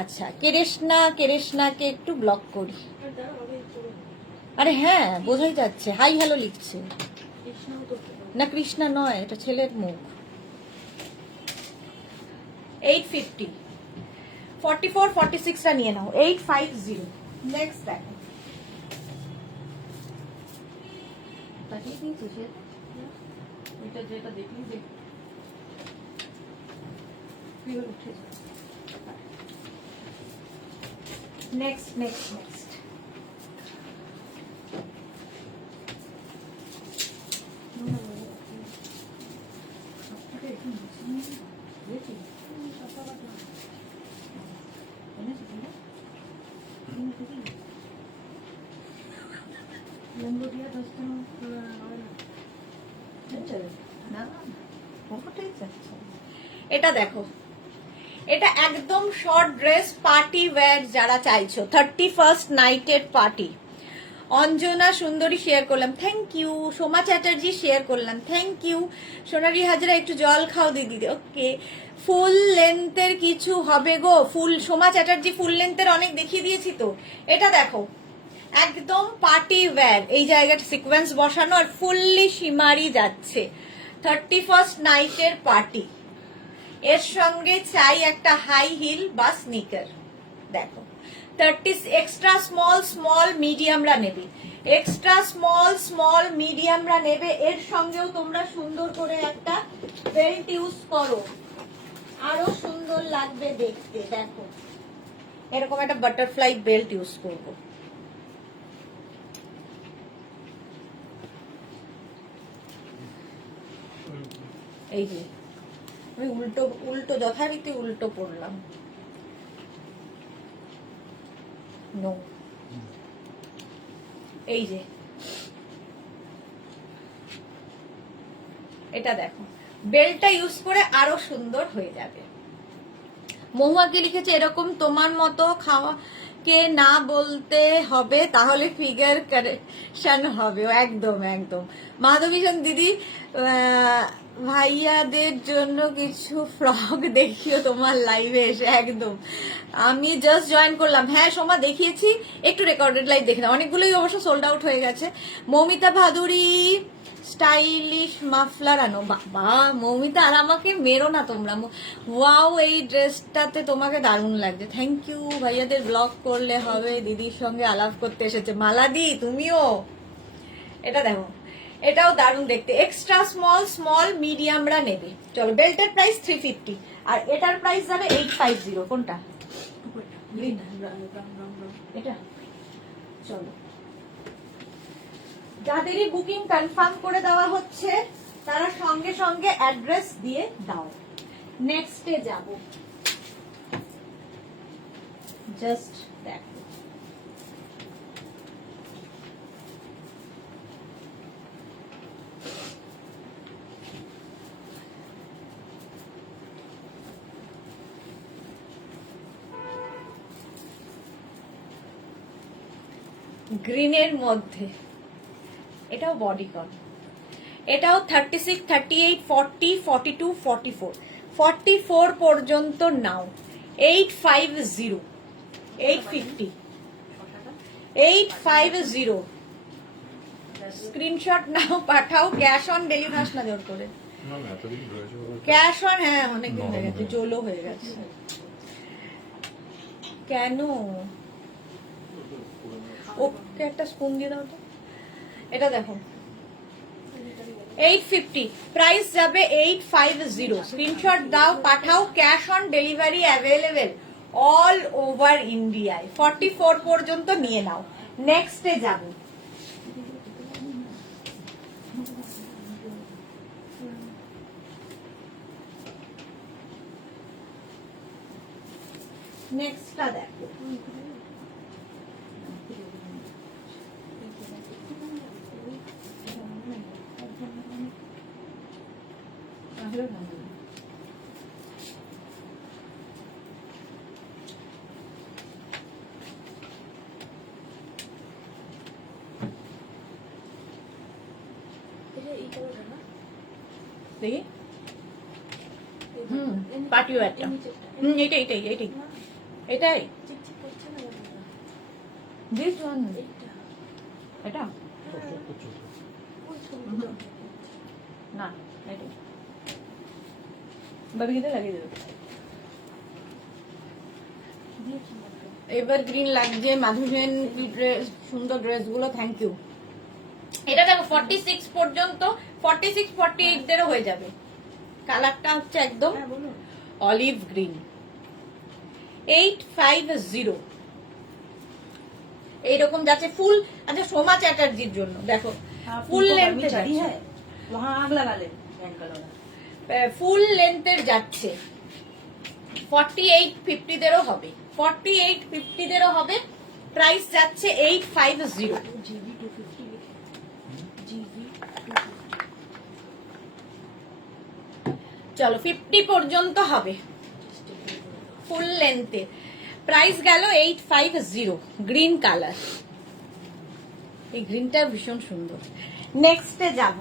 আচ্ছা কৃষ্ণাকে একটু ব্লক করি। আরে হ্যাঁ বোঝাই যাচ্ছে, হাই হ্যালো লিখছে। না কৃষ্ণা নয়, এটা ছেলের মুখ। 850 44 46টা নিয়ে নাও, 850। নেক্সট দেখো, এটা যেটা দেখলি যে নেক্সট এটা দেখো, এটা একদম শর্ট ড্রেস পার্টি ওয়্যার যারা চাইছো, 31st নাইটের party. Anjana Sundari share করলাম, thank you. Soma Chatterjee share করলাম, থ্যাংক ইউ। সোনালী হাজরা একটু জল খাও দিদি, ওকে। ফুল লেন্থের কিছু হবে গো? সোমা চ্যাটার্জি ফুল লেন্থের অনেক দেখিয়ে দিয়েছি তো। এটা দেখো একদম পার্টি ওয়্যার, এই জায়গাটা সিকোয়েন্স বসানো আর ফুললি সীমারি যাচ্ছে। 31st নাইটের পার্টি, এর সঙ্গে চাই একটা হাই হিল বা স্নিকার। দেখো 30 এক্সট্রা স্মল মিডিয়ামরা নেবে, এক্সট্রা স্মল মিডিয়ামরা নেবে। এর সঙ্গেও তোমরা সুন্দর করে একটা বেল্ট ইউজ করো, আরো সুন্দর লাগবে দেখতে। দেখো এরকম একটা বাটারফ্লাই বেল্ট ইউজ করবো। এই যে আমি উল্টো যথারীতি উল্টো পড়লাম। নো, এই যে এটা দেখো, বেল্টটা ইউজ করে আরো সুন্দর হয়ে যাবে। মহুয়াকে লিখেছে এরকম তোমার মতো খাওয়াকে না বলতে হবে, তাহলে ফিগার কারেকশন হবে। একদম মাধবীশন দিদি ভাইয়াদের জন্য কিছু ফ্রক দেখিও তোমার লাইভে এসে। একদম, আমি জাস্ট জয়েন করলাম। হ্যাঁ সোমা দেখিয়েছি, একটু রেকর্ডেড লাইভ দেখে নাও। অনেকগুলোই অবশ্য সোল্ড আউট হয়ে গেছে। মৌমিতা ভাদুরী স্টাইলিশ মাফলার আনো। বাবা মৌমিতা, আর আমাকে মেরো না তোমরা। ওয়াও, এই ড্রেসটাতে তোমাকে দারুণ লাগছে। Thank you. ভাইয়াদের ব্লগ করলে হবে, দিদির সঙ্গে আলাপ করতে এসেছে। মালাদি তুমিও। এটা দেখো, এটাও দারুণ দেখতে। এক্সট্রা স্মল স্মল মিডিয়ামরা নেবে। চলো, বেল্টের প্রাইস 350 আর এটার প্রাইস যাবে 850। কোনটা? এটা। চলো, যাদেরই বুকিং কনফার্ম করে দেওয়া হচ্ছে তারা সঙ্গে সঙ্গে অ্যাড্রেস দিয়ে দাও। নেক্সটে যাব। জাস্ট দেখো, গ্রিনের মধ্যে এটাও বডিকন। এটাও 36, 38, 40, 42, 44, 44 পর্যন্ত নাও। 850, 850, 850। স্ক্রিনশট নাও, পাঠাও। ক্যাশ অন ডেলিভারি না জোর করে। ক্যাশ অন, হ্যাঁ অনেকদিন হয়ে গেছে, জোলো হয়ে গেছে। কেন? ওকে একটা স্পুন দিয়ে দাও তো। এটা দেখো, 850, প্রাইস যাবে 850। স্ক্রিনশট দাও, পাঠাও। Cash on delivery available all over ইন্ডিয়ায়। 44 পর্যন্ত নিয়ে নাও। নেক্সটে যাব। নেক্সটটা দেখো, দেখি। পার্টি ওয়্যারটা। এটাই এটাই এটাই এটাই। This one. এটা না, এটাই। বাবিকে লাগিয়ে দেবে। এবার গ্রিন লাগছে। মাধুসেন কি ড্রেস, সুন্দর ড্রেসগুলো, থ্যাংক ইউ। এটা দেখো 46 পর্যন্ত, 46, 48 দেরও হয়ে যাবে। কালারটা হচ্ছে একদম অলিভ গ্রিন। 850 এইরকম যাচ্ছে ফুল। আচ্ছা, সোমা চ্যাটার্জির জন্য দেখো, ফুল লেন্থের ফুল লেন্থের যাচ্ছে। 48, 50 দেরও হবে। 48, 50 দেরও হবে। প্রাইস যাচ্ছে 850। চলো, 50 পর্যন্ত হবে ফুল লেন্থে। প্রাইস গেল 850। গ্রিন কালার, এই গ্রিনটা ভীষণ সুন্দর। নেক্সটে যাব।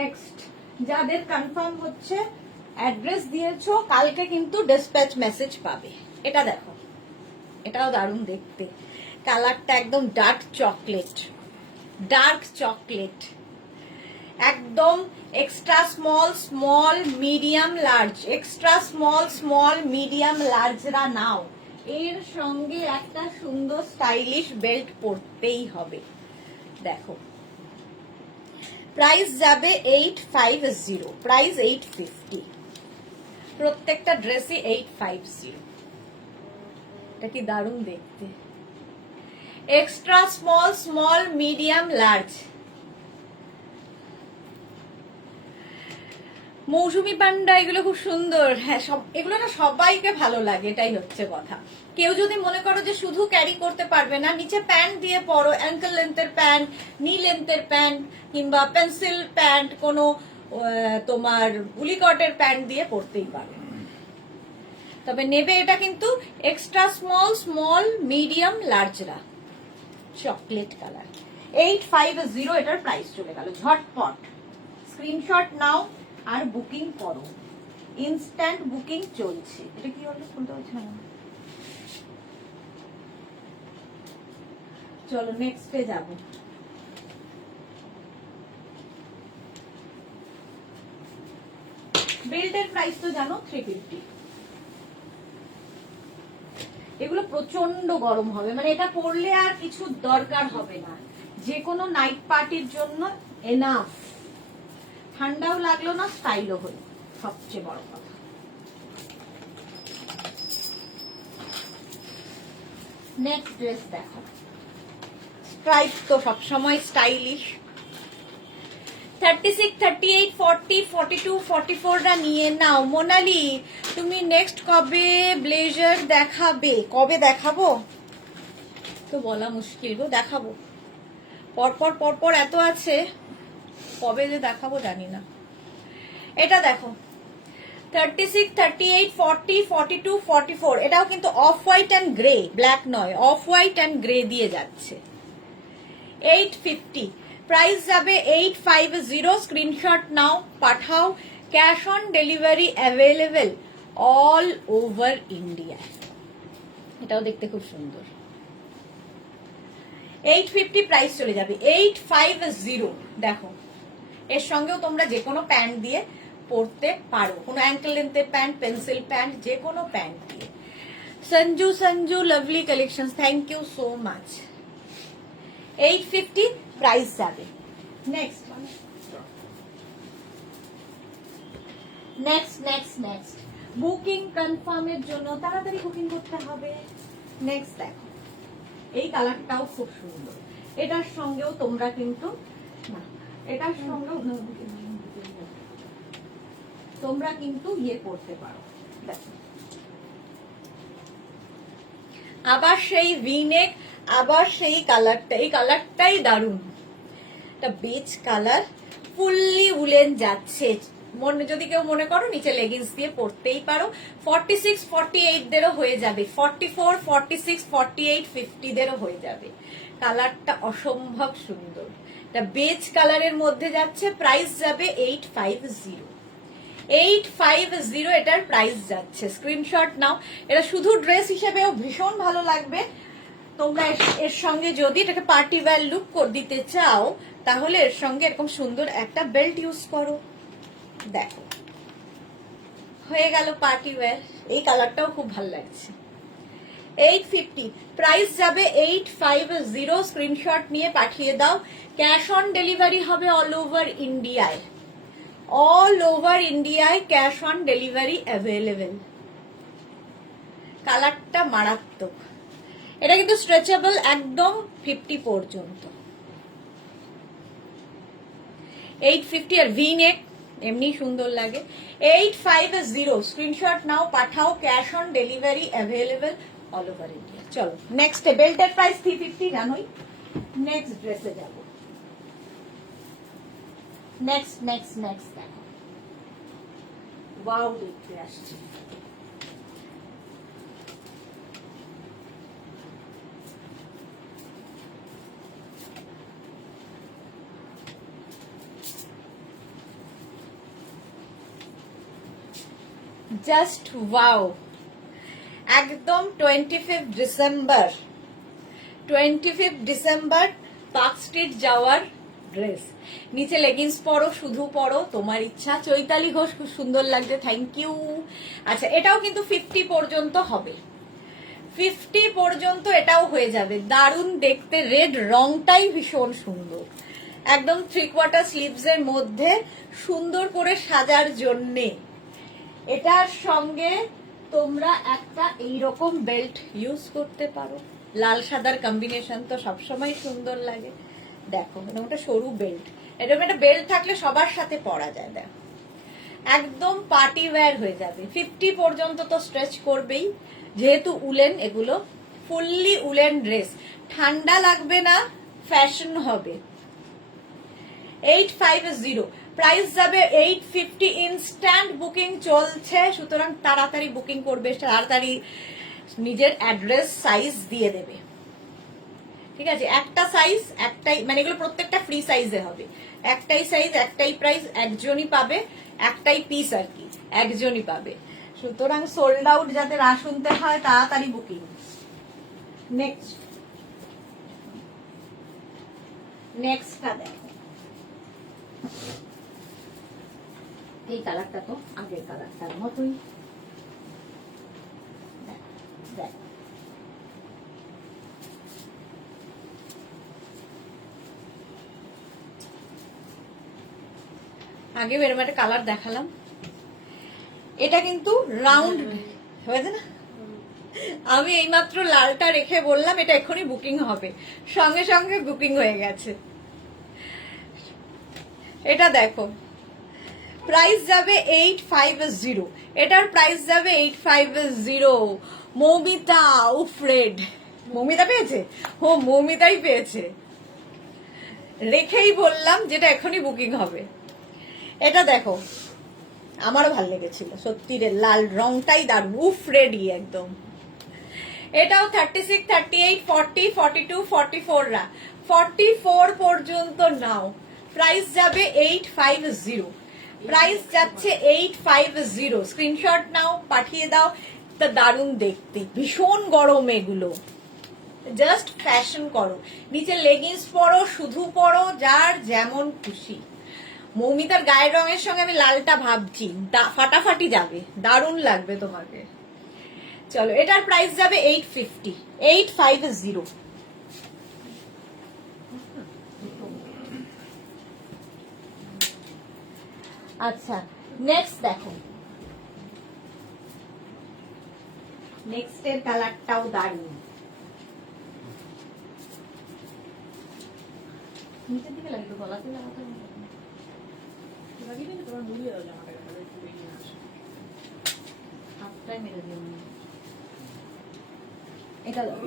নেক্সট, যাদের কনফার্ম হচ্ছে অ্যাড্রেস দিয়েছো, কালকে কিন্তু ডিসপ্যাচ মেসেজ পাবে। এটা দেখো, এটাও দারুণ দেখতে। কালারটা একদম ডার্ক চকলেট, ডার্ক চকলেট একদম। Extra small small medium large, extra small small medium লার্জরা নাও। এর সঙ্গে একটা সুন্দর স্টাইলিশ বেল্ট পরতেই হবে। দেখো, প্রাইস যাবে 850, প্রাইস 850। প্রত্যেকটা ড্রেসই 850। এটা কি দারুণ দেখতে। Extra small small medium large. Mousumi Panda এগুলো খুব সুন্দর। হ্যাঁ, এগুলো না সবাইকে ভালো লাগে, এটাই হচ্ছে কথা। কেউ যদি মনে করো যে শুধু ক্যারি করতে পারবে না, নিচে প্যান্ট দিয়ে পরো, অ্যাঙ্কেল লেন্থের প্যান্ট, নি লেন্থের প্যান্ট, কিংবা পেন্সিল প্যান্ট, কোনো তোমার উলিকটের প্যান্ট দিয়ে পরতেই পারো। তবে নেবে এটা কিন্তু এক্সট্রা স্মল, স্মল, মিডিয়াম, লার্জরা। চকলেট কালার 850, এটার প্রাইস চলে গেল। ঝটপট স্ক্রিনশট নাও আর বুকিং করো, ইনস্ট্যান্ট বুকিং চলছে। এটা কি হলো, খুলতে পারছি না। চলো নেক্সটে যাবো। বেল্টের প্রাইস তো জানো 350। এগুলো প্রচন্ড গরম হবে, মানে এটা পরলে আর কিছু দরকার হবে না, যে কোনো নাইট পার্টির জন্য এনাফ। ঠান্ডাও লাগলো না, স্টাইলও হলো, সবচেয়ে বড় কথা। নেক্সট ড্রেস দেখো। স্ট্রাইপ তো সবসময় স্টাইলিশ। 36, 38, 40, 42, 44 রা নিয়ে নাও। মোনালি, তুমি নেক্সট কবে ব্লেজার দেখাবে? কবে দেখাবো তো বলা মুশকিল গো। দেখাবো পরপর পরপর, এত আছে, কবে যে দেখাবো জানি না। এটা দেখো 36, 38, 40, 42, 44, এটাও কিন্তু off white and grey, black নয়, অফ হোয়াইট অ্যান্ড গ্রে দিয়ে যাচ্ছে। 850, প্রাইস যাবে 850। স্ক্রিনশট নাও, পাঠাও। Cash on delivery available all over India. এটাও দেখতে খুব সুন্দর। 850 প্রাইস চলে যাবে। 850 দেখো, এর সঙ্গেও তোমরা যে কোনো প্যান্ট দিয়ে পরতে পারো, কোনো অ্যাঙ্কেল লেন্থের প্যান্ট, পেন্সিল প্যান্ট, যে কোনো প্যান্ট দিয়ে। Sanju lovely collection, thank you so much. 850 price যাবে। নেক্সট বুকিং কনফার্মের জন্য তাড়াতাড়ি বুকিং করতে হবে। নেক্সট দেখো, এই কালারটাও খুব সুন্দর। এটার সঙ্গেও তোমরা কিন্তু এটার সঙ্গেও তোমরা কিন্তু ইয়ে করতে পারো। দেখো, আবার সেই ভিনেক, আবার সেই কালারটা, এই কালারটাই দারুণ। এটা বেজ কালার, ফুললি উলেন যাচ্ছে। যদি কেউ মনে করো নিচে লেগিংস দিয়ে পরতেই পারো। 46, 48 দেরও হয়ে যাবে, 44, 46, 48, 50 দেরও হয়ে যাবে। কালারটা অসম্ভব সুন্দর। এটা বেজ কালারের মধ্যে যাচ্ছে, প্রাইস যাবে 850। 850 এটার প্রাইস যাচ্ছে। স্ক্রিনশট নাও। এটা শুধু ড্রেস হিসেবেও ভীষণ ভালো লাগবে। তোমরা এর সঙ্গে যদি এটাকে পার্টি ওয়্যার লুক দিতে চাও, তাহলে এর সঙ্গে এরকম সুন্দর একটা বেল্ট ইউজ করো। দেখো, হয়ে গেল পার্টি ওয়্যার। এই কালারটাও খুব ভালো লাগছে। 850 প্রাইস যাবে। 850 স্ক্রিনশট নিয়ে পাঠিয়ে দাও। ক্যাশ অন ডেলিভারি হবে অল ওভার ইন্ডিয়ায়। অল ওভার ইন্ডিয়ায় ক্যাশ অন ডেলিভারি অ্যাভেলেবেল। কালারটা মারাত্মক। এটা কিন্তু স্ট্রেচেবল একদম 50 পর্যন্ত। 850 আর ভি নেক এমনি সুন্দর লাগে। 850 স্ক্রিনশট নাও, পাঠাও। Cash on delivery available all over India. চলো নেক্সট, বেল্টের প্রাইস 350 জানোই। নেক্সট ড্রেসে যাব। নেক্সট দেখো, ওয়াও দেখতে আসছে। জাস্ট ওয়াও, একদম 25 ডিসেম্বর পার্ক স্ট্রিট যাওয়ার ড্রেস। নিচে লেগিংস পরো, শুধু পরো, তোমার ইচ্ছা। চৈতালি ঘোষ, খুব সুন্দর লাগছে, থ্যাংক ইউ। আচ্ছা, এটাও কিন্তু 50 পর্যন্ত হবে। 50 পর্যন্ত এটাও হয়ে যাবে। দারুণ দেখতে, রেড রংটাই ভীষণ সুন্দর। একদম 3/4 স্লিভস এর মধ্যে সুন্দর করে সাজার জন্যে। এটার সঙ্গে তোমরা একটা এইরকম বেল্ট ইউজ করতে পারো। লাল সাদার কম্বিনেশন তো সবসময় সুন্দর লাগে। দেখো, ওটা সরু বেল্ট, এরকম একটা বেল্ট থাকলে সবার সাথে পরা যায়। দেখো, একদম পার্টি ওয়্যার হয়ে যাবে। 50 পর্যন্ত তো স্ট্রেচ করবেই, যেহেতু উলেন এগুলো, ফুললি উলেন ড্রেস, ঠান্ডা লাগবে না, ফ্যাশন হবে। 850, প্রাইস যাবে 850। ইনস্ট্যান্ট বুকিং চলছে, সুতরাং তাড়াতাড়ি বুকিং করবে, তাড়াতাড়ি নিজের অ্যাড্রেস সাইজ দিয়ে দেবে। ঠিক আছে, একটা সাইজ একটাই, মানে এগুলো প্রত্যেকটা ফ্রি সাইজে হবে, একটাই সাইজ একটাই প্রাইস, একজনই পাবে, একটাই পিস আর কি, একজনই পাবে। সুতরাং সোল্ড আউট যাতে না শুনতে হয়, তাড়াতাড়ি বুকিং। নেক্সট নেক্সটটা দেখো, এই কালারটা তো আগের কালারটার মতোই। দেখ আগে এরকম একটা কালার দেখালাম, এটা কিন্তু রাউন্ড হয়েছে না। আমি এইমাত্র লালটা রেখে বললাম এটা এক্ষুনি বুকিং হবে, সঙ্গে সঙ্গে বুকিং হয়ে গেছে। এটা দেখো, প্রাইস যাবে 850, এটার প্রাইস যাবে 850। মৌমিতা, উফ্রেড, মৌমিতা পেয়েছে, ও মৌমিতাই পেয়েছে, রেখেই বললাম যেটা এখনই বুকিং হবে। এটা দেখো, আমারও ভাল লেগেছিল সত্যি রে, লাল রংটাই দারুণ, উফ রেডি একদম। এটাও 36, 38, 40, 42, 44 রা, 44 পর্যন্ত নাও। প্রাইস যাবে 850, প্রাইস যাচ্ছে 850। স্ক্রিনশট নাও, পাঠিয়ে দাও। তা দারুণ দেখতে, ভীষণ গরম এগুলো, জাস্ট ফ্যাশন করো, নিচে লেগিংস পরো, শুধু পরো, যার যেমন খুশি। মৌমিতার গায়ের রঙের সঙ্গে আমি লালটা ভাবছি, ফাটাফাটি যাবে, দারুণ লাগবে তোমাকে। চলো, এটার প্রাইস যাবে 850, 850। আচ্ছা, নেক্সট দেখো, নেক্সট এর কালারটাও দারুণ। নিচের দিকে লাগবে, গলাতে লাগাতে হবে। হাতটাই মেরে দিও না। এটা দাও।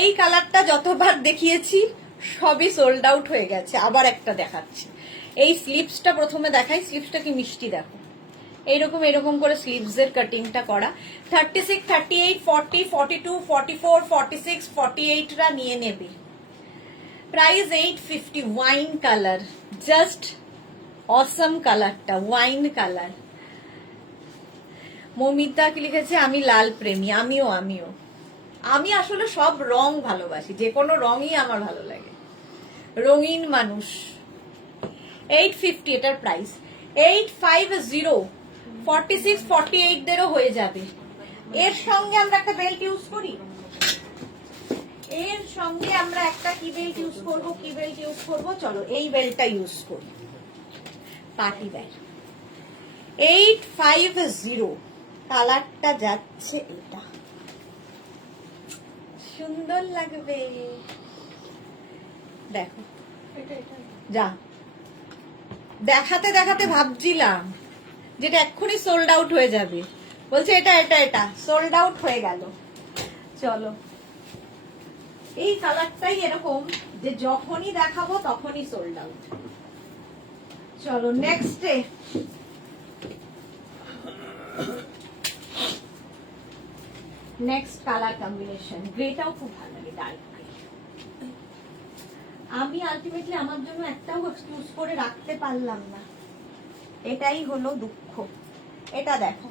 এই কালারটা যতবার দেখিয়েছি সবই সোল্ড আউট হয়ে গেছে, আবার একটা দেখাচ্ছি। এই স্লিভসটা প্রথমে দেখাই, স্লিভসটা কি মিষ্টি দেখো, এইরকম এরকম করে স্লিভস এর কাটিংটা করা। 36, 38, 40, 42, 44, 46, 48 রা নিয়ে নেবে। প্রাইস 850। ওয়াইন কালার, জাস্ট অসম কালারটা, ওয়াইন কালার। মমিতা কি লিখেছে, আমি লাল প্রেমী। আমিও আমি আসলে সব রং ভালোবাসি, যে কোনো রঙই আমার ভালো লাগে, রঙিন মানুষ। 850 এটার প্রাইস, 850। 46, 48 দেরও হয়ে যাবে। এর সঙ্গে আমরা একটা বেল্ট ইউজ করি, এর সঙ্গে আমরা একটা কি বেল্ট ইউজ করব, চলো এই বেল্টটা ইউজ করি, পার্টি বেল্ট। 850, কালারটা যাচ্ছে এটা, সুন্দর লাগবে। দেখো, যা দেখাতে দেখাতে ভাবছিলাম যেটা এক্ষুনি সোল্ড আউট হয়ে যাবে, বলছে এটা সোল্ড আউট হয়ে গেল। চলো, এই কালারটাই এরকম যে যখনই দেখাবো তখনই সোল্ড আউট। চলো নেক্সটে, নেক্সট কালার কম্বিনেশন, গ্রেটাও খুব ভালো লাগে, ডার্ক গ্রে। আমি আলটিমেটলি আমার জন্য একটাও চুজ করে রাখতে পারলাম না, এটাই হলো দুঃখ। এটা দেখো,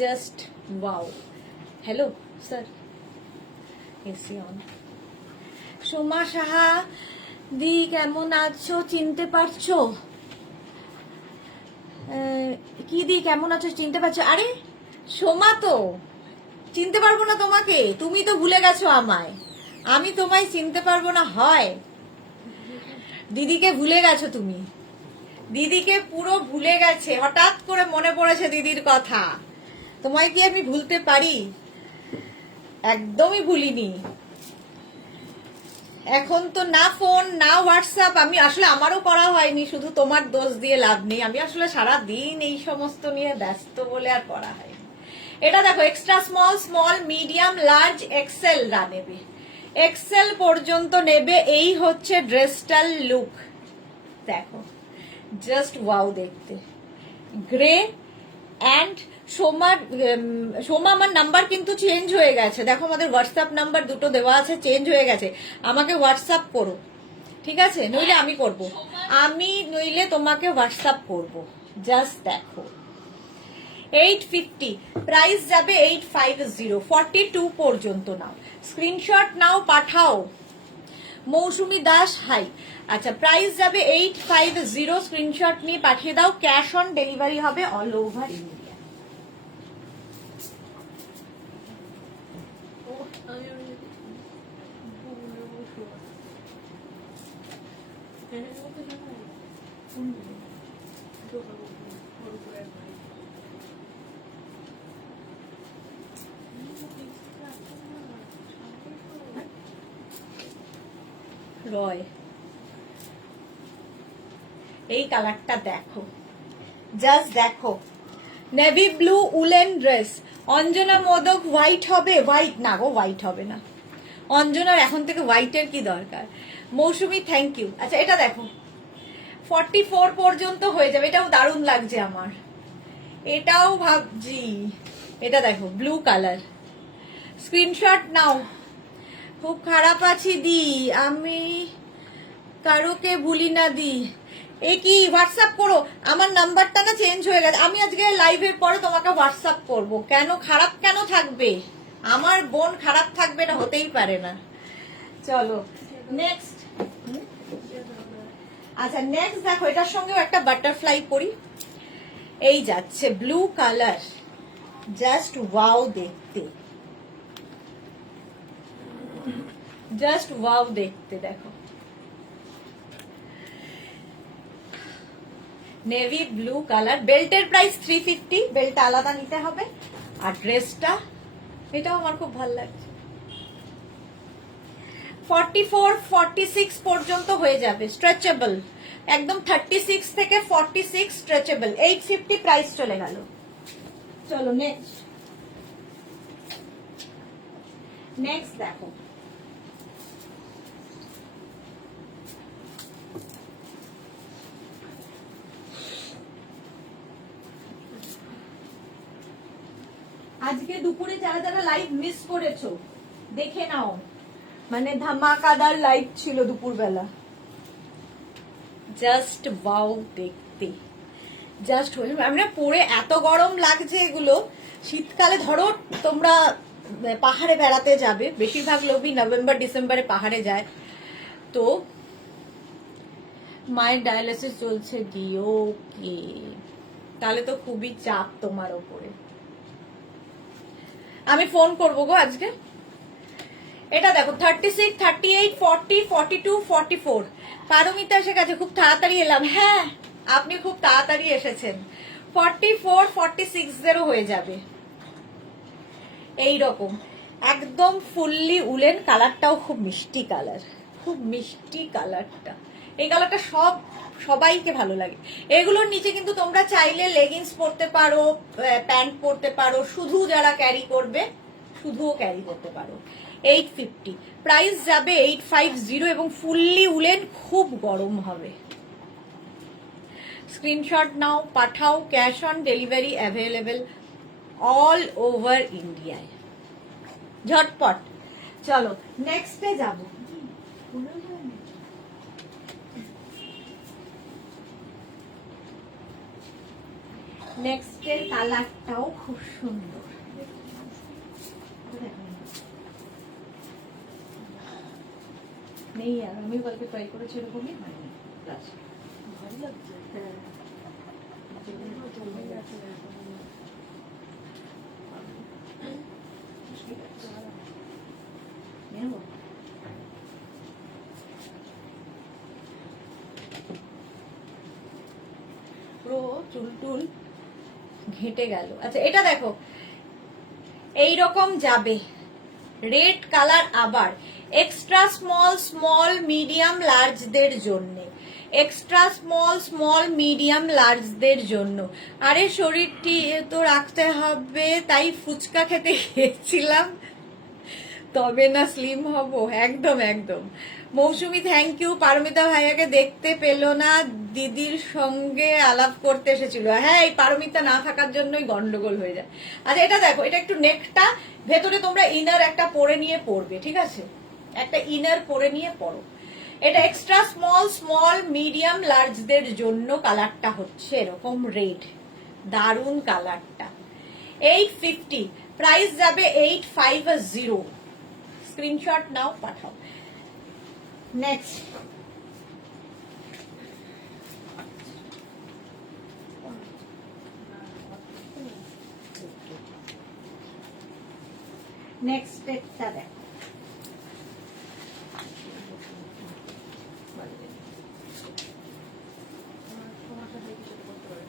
just wow. Hello sir, AC on. Soma Saha দি, কেমন আছো, চিনতে পারছো? কি দি, কেমন আছো, চিনতে পারছো? আরে সোমা, তো চিনতে পারবো না তোমাকে, তুমি তো ভুলে গেছো আমায়, আমি তোমায় চিনতে পারবো না হয়? দিদিকে ভুলে গেছো তুমি, দিদিকে পুরো ভুলে গেছে, হঠাৎ করে মনে পড়েছে দিদির কথা। তোমায় কি আমি ভুলতে পারি? একদমই ভুলিনি। এখন তো না ফোন না হোয়াটসঅ্যাপ, আমি আসলে আমারও করা হয়নি, শুধু তোমার দোষ দিয়ে লাভ নেই, আমি আসলে সারা দিন এই সমস্ত নিয়ে ব্যস্ত বলে আর করা হয়নি। এটা দেখো extra small, small, medium, large, XL রা নেবে, এক্সেল পর্যন্ত নেবে। এই হচ্ছে ড্রেসটার লুক, দেখো জাস্ট ওয়াও দেখতে, গ্রে অ্যান্ড সোমা আমার নাম্বার কিন্তু চেঞ্জ হয়ে গেছে, দেখো আমাদের হোয়াটসঅ্যাপ নাম্বার দুটো দেওয়া আছে, চেঞ্জ হয়ে গেছে, আমাকে হোয়াটসঅ্যাপ করো, ঠিক আছে? নইলে আমি করব, আমি নইলে তোমাকে হোয়াটসঅ্যাপ করব। জাস্ট দেখো 850, প্রাইস যাবে 850, 42 পর্যন্ত নাও, স্ক্রিনশট নাও, পাঠাও। মৌসুমী দাস হাই, আচ্ছা প্রাইস যাবে 850, স্ক্রিনশট নিয়ে পাঠিয়ে দাও, ক্যাশ অন ডেলিভারি হবে অল ওভার ইন্ডিয়া। আমি ওই ভুলে বসে আছি। হ্যাঁ, ওকে জানাই। দোকান ওর উপরে একবারে। রয় এই কালারটা দেখো, জাস্ট দেখো, navy blue woollen dress, Anjana modak white হবে, হোয়াইট না গো, হোয়াইট হবে না, অঞ্জনার এখন থেকে হোয়াইটের কি দরকার। মৌসুমী থ্যাংক ইউ। আচ্ছা এটা দেখো 44 পর্যন্ত হয়ে যাবে, এটাও দারুণ লাগছে আমার, এটাও ভাবছি, এটা দেখো ব্লু কালার, স্ক্রিনশট নাও। খুব খারাপ আছি দি, আমি কারোকে ভুলি না দি। এ কি হোয়াটসঅ্যাপ করো, আমার নাম্বারটা না চেঞ্জ হয়ে গেছে, আমি আজকে লাইভের পরে তোমাকে হোয়াটসঅ্যাপ করব। কেন খারাপ কেন থাকবে, আমার বোন খারাপ থাকবে না, হতেই পারে না। চলো নেক্সট, আচ্ছা নেক্সট দেখো, এটার সঙ্গেও একটা বাটারফ্লাই করি, এই যাচ্ছে ব্লু কালার, জাস্ট ওয়াও দেখতে, জাস্ট ওয়াও দেখতে, দেখো নেভি ব্লু কালার, বেল্টের প্রাইস 350, বেল্ট আলাদা নিতে হবে, আর ড্রেসটা এটাও আমার খুব ভালো লাগছে। 44 46 পর্যন্ত হয়ে যাবে, স্ট্রেচেবল একদম, 36 থেকে 46 স্ট্রেচেবল, 850 প্রাইস চলে গেল। চলো নেক্সট, নেক্সট দেখো আজকে দুপুরে যারা যারা লাইভ মিস করেছো দেখে নাও, মানে ধামাকাদার লাইভ ছিল দুপুরবেলা, জাস্ট ওয়াও দেখতে, জাস্ট আমরা পরে এত গরম লাগছে, এগুলো শীতকালে ধরো তোমরা পাহাড়ে বেড়াতে যাবে, বেশিরভাগ লোকই নভেম্বর ডিসেম্বরে পাহাড়ে যায়, তো মায়ের ডায়ালিসিস চলছে দি, ওকে তাহলে তো খুবই চাপ তোমার ওপরে, আমি ফোন করবো গো আজকে। এটা দেখো 36 38 40 42 44, পারমিতা এসে গেছে, খুব তাড়াতাড়ি এলাম, হ্যাঁ আপনি খুব তাড়াতাড়ি এসেছেন, 44 46 হয়ে যাবে, এই রকম একদম ফুললি উলেন, কালারটাও খুব মিষ্টি কালার, খুব মিষ্টি কালারটা, এই কালারটা সবাইকে ভালো লাগে। এগুলোর নিচে কিন্তু তোমরা চাইলে লেগিংস পরতে পারো, প্যান্ট পরতে পারো, শুধু যারা ক্যারি করবে শুধুও ক্যারি করতে পারো। 850 প্রাইস যাবে 850, এবং ফুললি উলেন, খুব গরম হবে। স্ক্রিনশট নাও, পাঠাও, cash on delivery available all over ইন্ডিয়ায়, ঝটপট। চলো নেক্সটে যাব, নেক্সটের কালারটাও খুব সুন্দর, নেই আর আমি কালকে ট্রাই করেছি, এরকমই হয়নি, ভালো লাগছে। হ্যাঁ। জমে গেছে এখন। নেবো? পুরো চুল টুল ঘেঁটে গেল। আচ্ছা এটা দেখো এইরকম যাবে, রেড কালার, আবার এক্সট্রা স্মল স্মল মিডিয়াম লার্জদের জন্য, এক্সট্রা স্মল স্মল মিডিয়াম লার্জদের জন্য। আরে শরীরটি তো রাখতে হবে, তাই ফুচকা খেতে গেছিলাম, তবে না স্লিম হব। একদম একদম। মৌসুমি থ্যাংক ইউ। পারমিতা ভাইয়াকে দেখতে পেলো না, দিদির সঙ্গে আলাপ করতে এসেছিল। হ্যাঁ, এই পারমিতা না থাকার জন্যই গন্ডগোল হয়ে যায়। আচ্ছা এটা দেখো, এটা একটু নেকটা ভেতরে তোমরা ইনার একটা পরে নিয়ে পরবে, ঠিক আছে? একটা ইনার পরে নিয়ে পরো। এটা এক্সট্রা স্মল স্মল মিডিয়াম লার্জদের জন্য। কালারটা হচ্ছে এরকম রেড, দারুন কালারটা। 850, প্রাইস যাবে 850। স্ক্রিনশট নাও, পাঠাও। নেক্সট নেক্সট একটা দেখো। তোমার সাথে কিছু করতে পারে।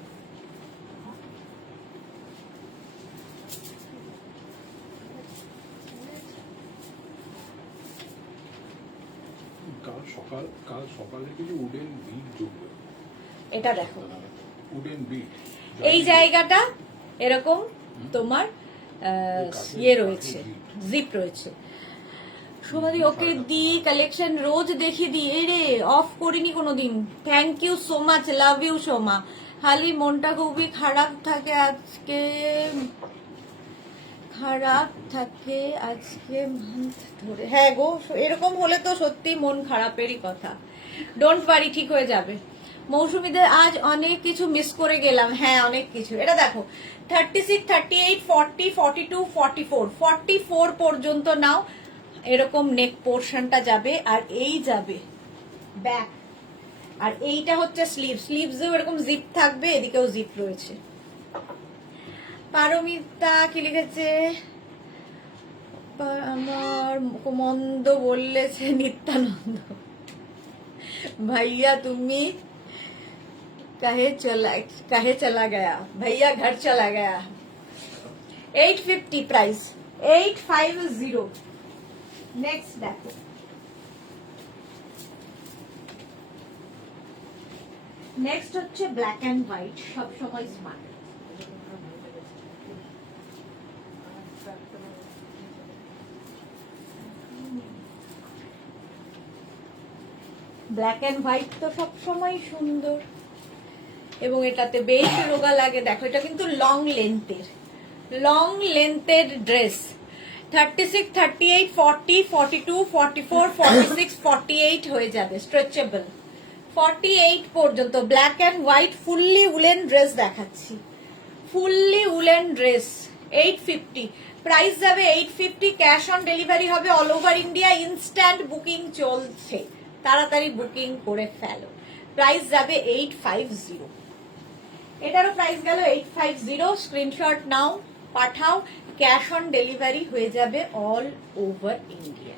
কাল সকালে কিছু উডেন বিট জুটবে। এটা দেখো, উডেন বিট এই জায়গাটা এরকম তোমার ইয়ে রয়েছে, জিপ রয়েছে। সোমাদি ওকে দি কালেকশন রোজ দেখি দি, এই রে অফ করিনি কোনোদিন। Thank you so much, love you Soma. খালি মনটা খুবই খারাপ থাকে আজকে, খারাপ থাকে আজকে মান্থ ধরে। হ্যাঁ গো, এরকম হলে তো সত্যি মন খারাপেরই কথা। ডোন্ট ওয়ারি, ঠিক হয়ে যাবে। মৌসুমীদের আজ অনেক কিছু মিস করে গেলাম। হ্যাঁ অনেক কিছু। এটা দেখো 36, 38, 40, 42, 44, 44 পর্যন্ত নাও। এরকম নেক পোর্শনটা যাবে, আর এই যাবে ব্যাক, আর এইটা হচ্ছে স্লিভ। স্লিভসেও এরকম জিপ থাকবে, এদিকেও জিপ রয়েছে। পারমিতা কি লিখেছে? আমার মন্দ বললেছে নিত্যানন্দ। ভাইয়া তুমি কাহে চলা গয়া, ভাইয়া ঘর চলা গয়া। 850 প্রাইস, 850। নেক্সট দেখো, নেক্সট হচ্ছে ব্ল্যাক অ্যান্ড হোয়াইট, সব সময় স্মার্ট। ব্ল্যাক অ্যান্ড হোয়াইট তো সবসময় সুন্দর, এবং এটাতে বেশ রোগা লাগে। দেখো এটা কিন্তু লং লেন্থের ড্রেস। 36, 38, 40, 42, 44, 46, 48 হয়ে যাবে, স্ট্রেচেবল। 48 পর্যন্ত black and white fully woollen dress দেখাচ্ছি, ফুললি উলেন ড্রেস। 850, প্রাইস যাবে 850। ক্যাশ অন ডেলিভারি হবে all over India. Instant booking চলছে, তাড়াতাড়ি বুকিং করে ফেলো। প্রাইস যাবে 850। এটারও প্রাইস গেল 850। স্ক্রিনশট নাও, পাঠাও। ক্যাশ অন ডেলিভারি হয়ে যাবে অল ওভার ইন্ডিয়া।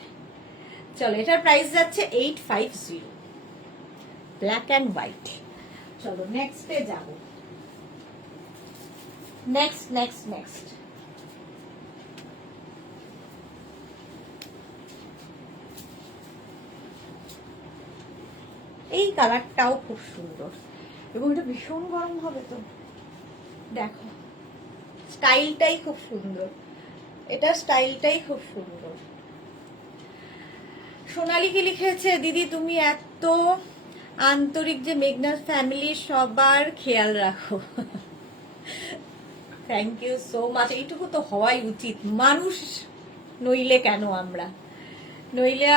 চলো, এটার প্রাইস যাচ্ছে 850, ব্ল্যাক অ্যান্ড হোয়াইট। চলো নেক্সটে যাব। নেক্সট এই কালারটাও খুব সুন্দর, এবং এটা ভীষণ গরম হবে তো। দেখো স্টাইলটাই খুব সুন্দর, এটা স্টাইলটাই খুব সুন্দর। সোনালি কি লিখেছে? দিদি তুমি এত আন্তরিক যে মেঘনাস ফ্যামিলি সবার খেয়াল রাখো। Thank you so much. এইটুকু তো হওয়াই উচিত, মানুষ নইলে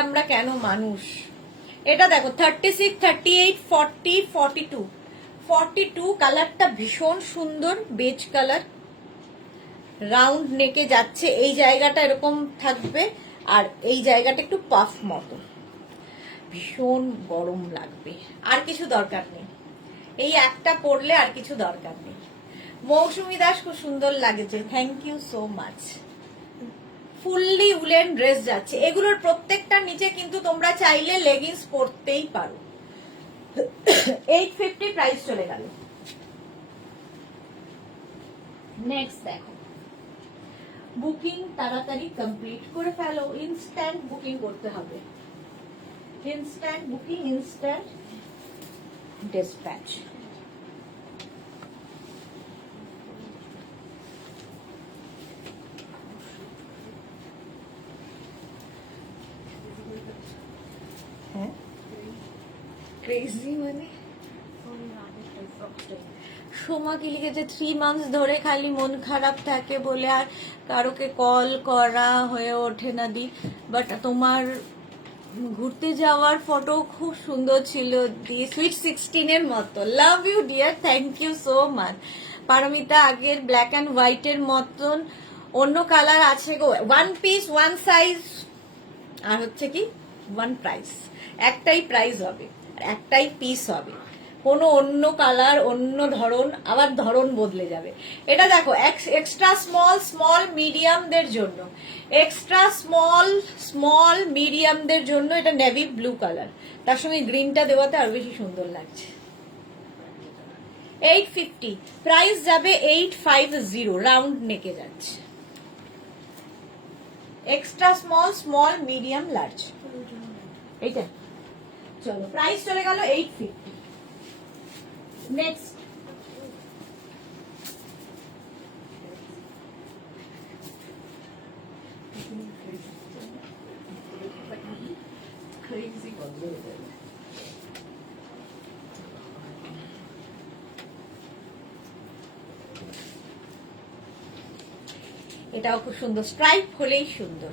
আমরা কেন মানুষ। এটা দেখো 36, 38, 40, 42, 42 কালারটা ভীষণ সুন্দর, বেজ কালার। রাউন্ড নেকে যাচ্ছে, এই জায়গাটা এরকম থাকবে, আর এই জায়গাটা একটু পাফ মতো। ভীষণ গরম লাগবে, আর কিছু দরকার নেই। এই একটা পরলে আর কিছু দরকার নেই। মৌসুমী দাস খুব সুন্দর লাগছে, thank you so much. Fully woollen dress যাচ্ছে। এগুলোর প্রত্যেকটার নিচে কিন্তু তোমরা চাইলে লেগিংস পরতেই পারো। 850 প্রাইস চলে গেল। নেক্সট দেখো, বুকিং তাড়াতাড়ি কমপ্লিট করে ফেলো, ইনস্ট্যান্ট বুকিং করতে হবে, ইনস্ট্যান্ট বুকিং, ইনস্ট্যান্ট ডিসপ্যাচ। হ্যাঁ, ক্রেজি মানে সোমা কি লিখেছে 3 মান্থস ধরে খালি মন খারাপ থাকে বলে আর কারোকে কল করা হয়ে ওঠে না দি, বাট তোমার ঘুরতে যাওয়ার ফটো খুব সুন্দর ছিল দি, সুইট 16 এর মতো। Love you dear, thank you so much. Paromita আগের ব্ল্যাক অ্যান্ড হোয়াইট এর মতন অন্য কালার আছে গো, 1 পিস 1 সাইজ, আর হচ্ছে কি 1 প্রাইস, একটাই প্রাইস হবে, একটাই পিস হবে, কোনো অন্য কালার অন্য ধরন, আবার ধরন বদলে যাবে। এটা দেখো এক্সট্রা স্মল স্মল মিডিয়ামদের জন্য, এক্সট্রা স্মল স্মল মিডিয়ামদের জন্য এটা নেভি ব্লু কালার, তার সঙ্গে গ্রিনটা দেওয়াতে আরো বেশি সুন্দর লাগছে। 850 প্রাইস যাবে, 850 রাউন্ড নেকে যাচ্ছে। Extra small small medium large, এইটা চলো প্রাইস চলে গেল 850। নেক্সট এটাও খুব সুন্দর, স্ট্রাইপ হলেই সুন্দর।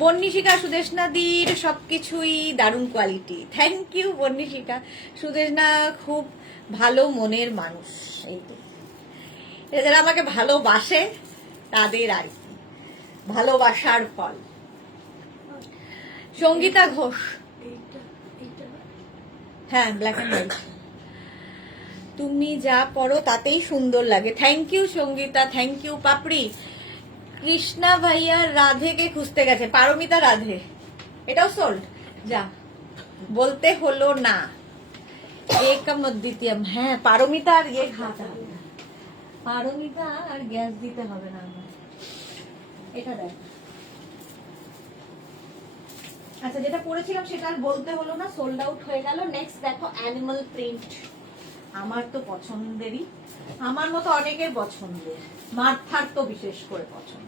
বন্নিশিকা সুদেশনাদির সবকিছুই দারুণ কোয়ালিটি, থ্যাংক ইউ বন্নিশিকা। সুদেশনা খুব ভালো মনের মানুষ, এই তো যারা আমাকে ভালোবাসে তাদের আর কি, ভালোবাসার ফল। সঙ্গীতা ঘোষ, হ্যাঁ ব্ল্যাক অ্যান্ড হোয়াইট, তুমি যা পড়ো তাতেই সুন্দর লাগে, thank you Sangeeta, thank you Papri. Krishna ভাইয়া রাধেকে খুঁজতে গেছে, পারমিতা রাধে, এটাও সোল্ড, যা বলতে হলো না। একম দ্বিতীয়ম, হ্যাঁ পারমিতা আর ইয়ে খাওয়াতে হবে না, পারমিতা আর গ্যাস দিতে হবে না আমার। এটা দেখ, আচ্ছা যেটা পড়েছিলাম সেটা আর বলতে হলো না, সোল্ড আউট হয়ে গেল। নেক্সট দেখো অ্যানিমাল প্রিন্ট, আমার তো পছন্দেরই, আমার মতো অনেকের পছন্দের, মার্থার তো বিশেষ করে পছন্দ।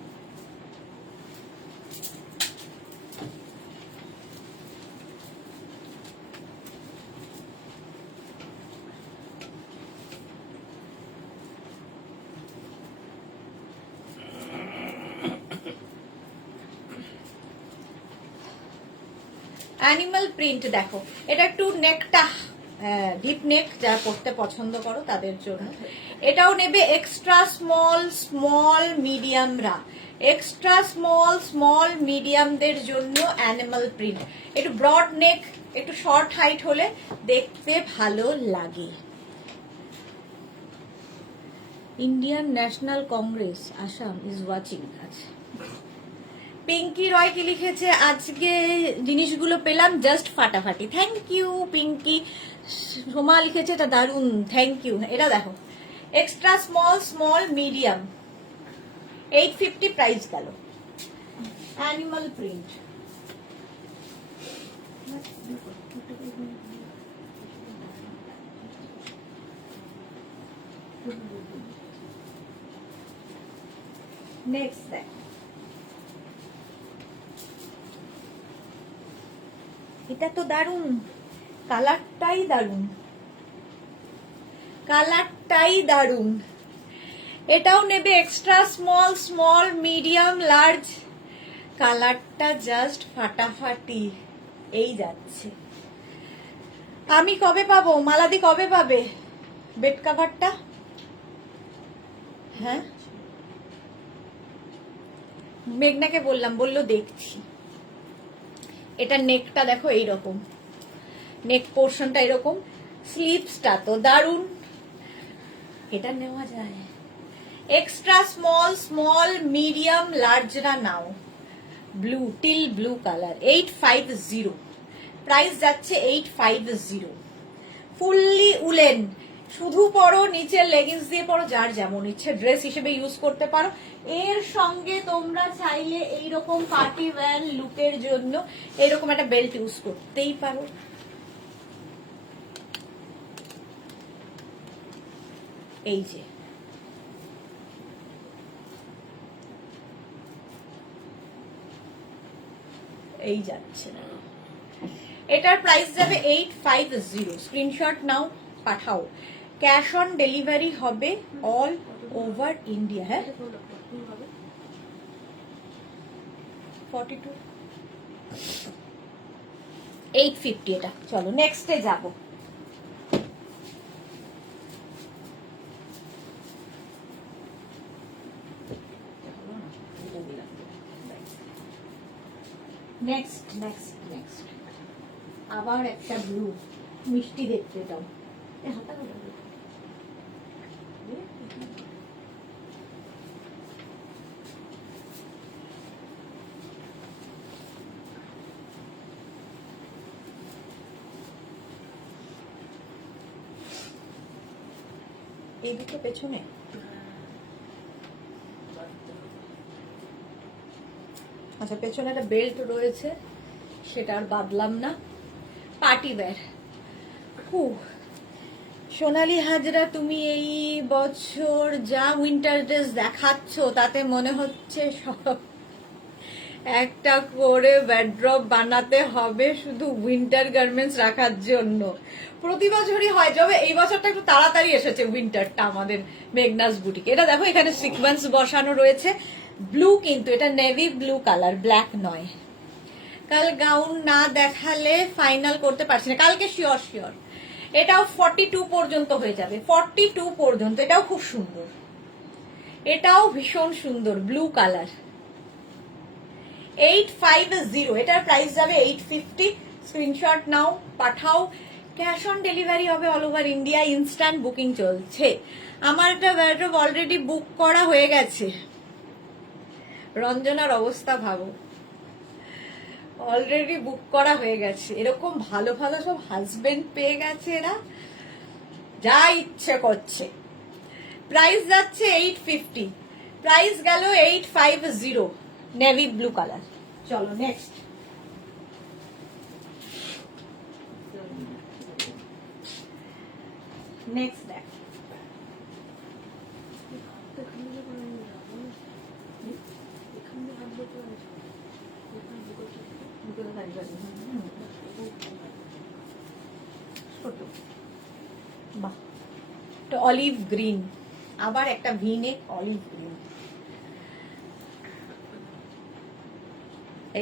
অ্যানিমাল প্রিন্ট দেখো, এটা একটু নেকটা ডিপ নেক, যারা পড়তে পছন্দ করো তাদের জন্য। এটাও নেবে এক্সট্রা স্মল স্মল মিডিয়ামরা, এক্সট্রা স্মল স্মল মিডিয়ামদের জন্য অ্যানিমাল প্রিন্ট। একটু ব্রড নেক, একটু শর্ট হাইট হলে দেখতে ভালো লাগে। Indian National Congress Assam is watching. আচ্ছা, পিঙ্কি রয় কি লিখেছে, আজকে জিনিসগুলো পেলাম জাস্ট ফাটাফাটি, থ্যাংক ইউ পিঙ্কি। সোমা লিখেছে এটা দারুন, থ্যাংক ইউ। এটা দেখো extra small small medium, 850 price গেল। অ্যানিমাল প্রিন্ট, নেক্সট দেখ, এটা তো দারুন, কালারটাই দারুন, কালারটাই দারুন। এটাও নেবে extra small small medium large, কালারটা জাস্ট ফাটাফাটি, এই যাচ্ছে। আমি কবে পাবো, মালাদি কবে পাবে বেড কাভারটা? হ্যাঁ মেঘনাকে বললাম, বললো দেখছি। এটা নেকটা দেখো এইরকম, নেক পোর্শনটা এরকম, স্লিভসটা তো দারুন, এটা নেওয়া যায়। এক্সট্রা স্মল স্মল মিডিয়াম লার্জরা নাও, blue teal blue colour, 850 price যাচ্ছে 850। ফুললি উলেন, শুধু পরো, নিচের লেগিংস দিয়ে পরো, যার যেমন ইচ্ছে ড্রেস হিসেবে ইউজ করতে পারো। এর সঙ্গে তোমরা চাইলে এইরকম পার্টি ওয়্যার লুকের জন্য এরকম একটা বেল্ট ইউজ করতেই পারো। এই যে এই যাচ্ছে না, এটার প্রাইস যাবে 850। স্ক্রিনশট নাও, পাঠাও। ক্যাশ অন ডেলিভারি হবে অল ওভার ইন্ডিয়া। হ্যাঁ, 42 850 এটা। চলো নেক্সটে যাব। নেক্সট নেক্সট নেক্সট আবার একটা ব্লু, মিষ্টি দেখতে দাও। এই দুটো পেছনে আচ্ছা, পেছনে একটা বেল্ট রয়েছে, সেটা আর বাদলাম না। Party wear. সোনালি হাজরা, তুমি এই বছর যা উইন্টার ড্রেস দেখাচ্ছ তাতে মনে হচ্ছে সব একটা করে ওয়ার্ড্রপ বানাতে হবে শুধু উইন্টার গার্মেন্টস রাখার জন্য। প্রতি বছরই হয়, তবে এই বছরটা একটু তাড়াতাড়ি এসেছে উইন্টারটা আমাদের মেঘনাস বুটিকে। এটা দেখো, এখানে সিকোয়েন্স বসানো রয়েছে, ব্লু, কিন্তু এটা নেভি ব্লু কালার, ব্ল্যাক নয়। কাল গাউন না দেখালে ফাইনাল করতে পারছি না, কালকে শিওর শিওর। এটাও 42 পর্যন্ত হয়ে যাবে, 42 পর্যন্ত। এটাও খুব সুন্দর, এটাও ভীষণ সুন্দর, ব্লু কালার। 850, এটার প্রাইস যাবে 850। স্ক্রিনশট নাও, পাঠাও। ক্যাশ অন ডেলিভারি হবে all over India, instant booking চলছে। আমার একটা ওয়ার্ড্রোব অলরেডি বুক করা হয়ে গেছে। রঞ্জনার অবস্থা ভাবো, অলরেডি বুক করা হয়ে গেছে। এরকম ভালো ভালো সব হাজবেন্ড পেয়ে গেছে এরা, যা ইচ্ছে করছে। প্রাইস যাচ্ছে 850, প্রাইস গেল 850, নেভি ব্লু কালার। চলো নেক্সট। নেক্সট দেখ, বাহ, অলিভ গ্রিন, আবার একটা ভিনেক অলিভ গ্রিন।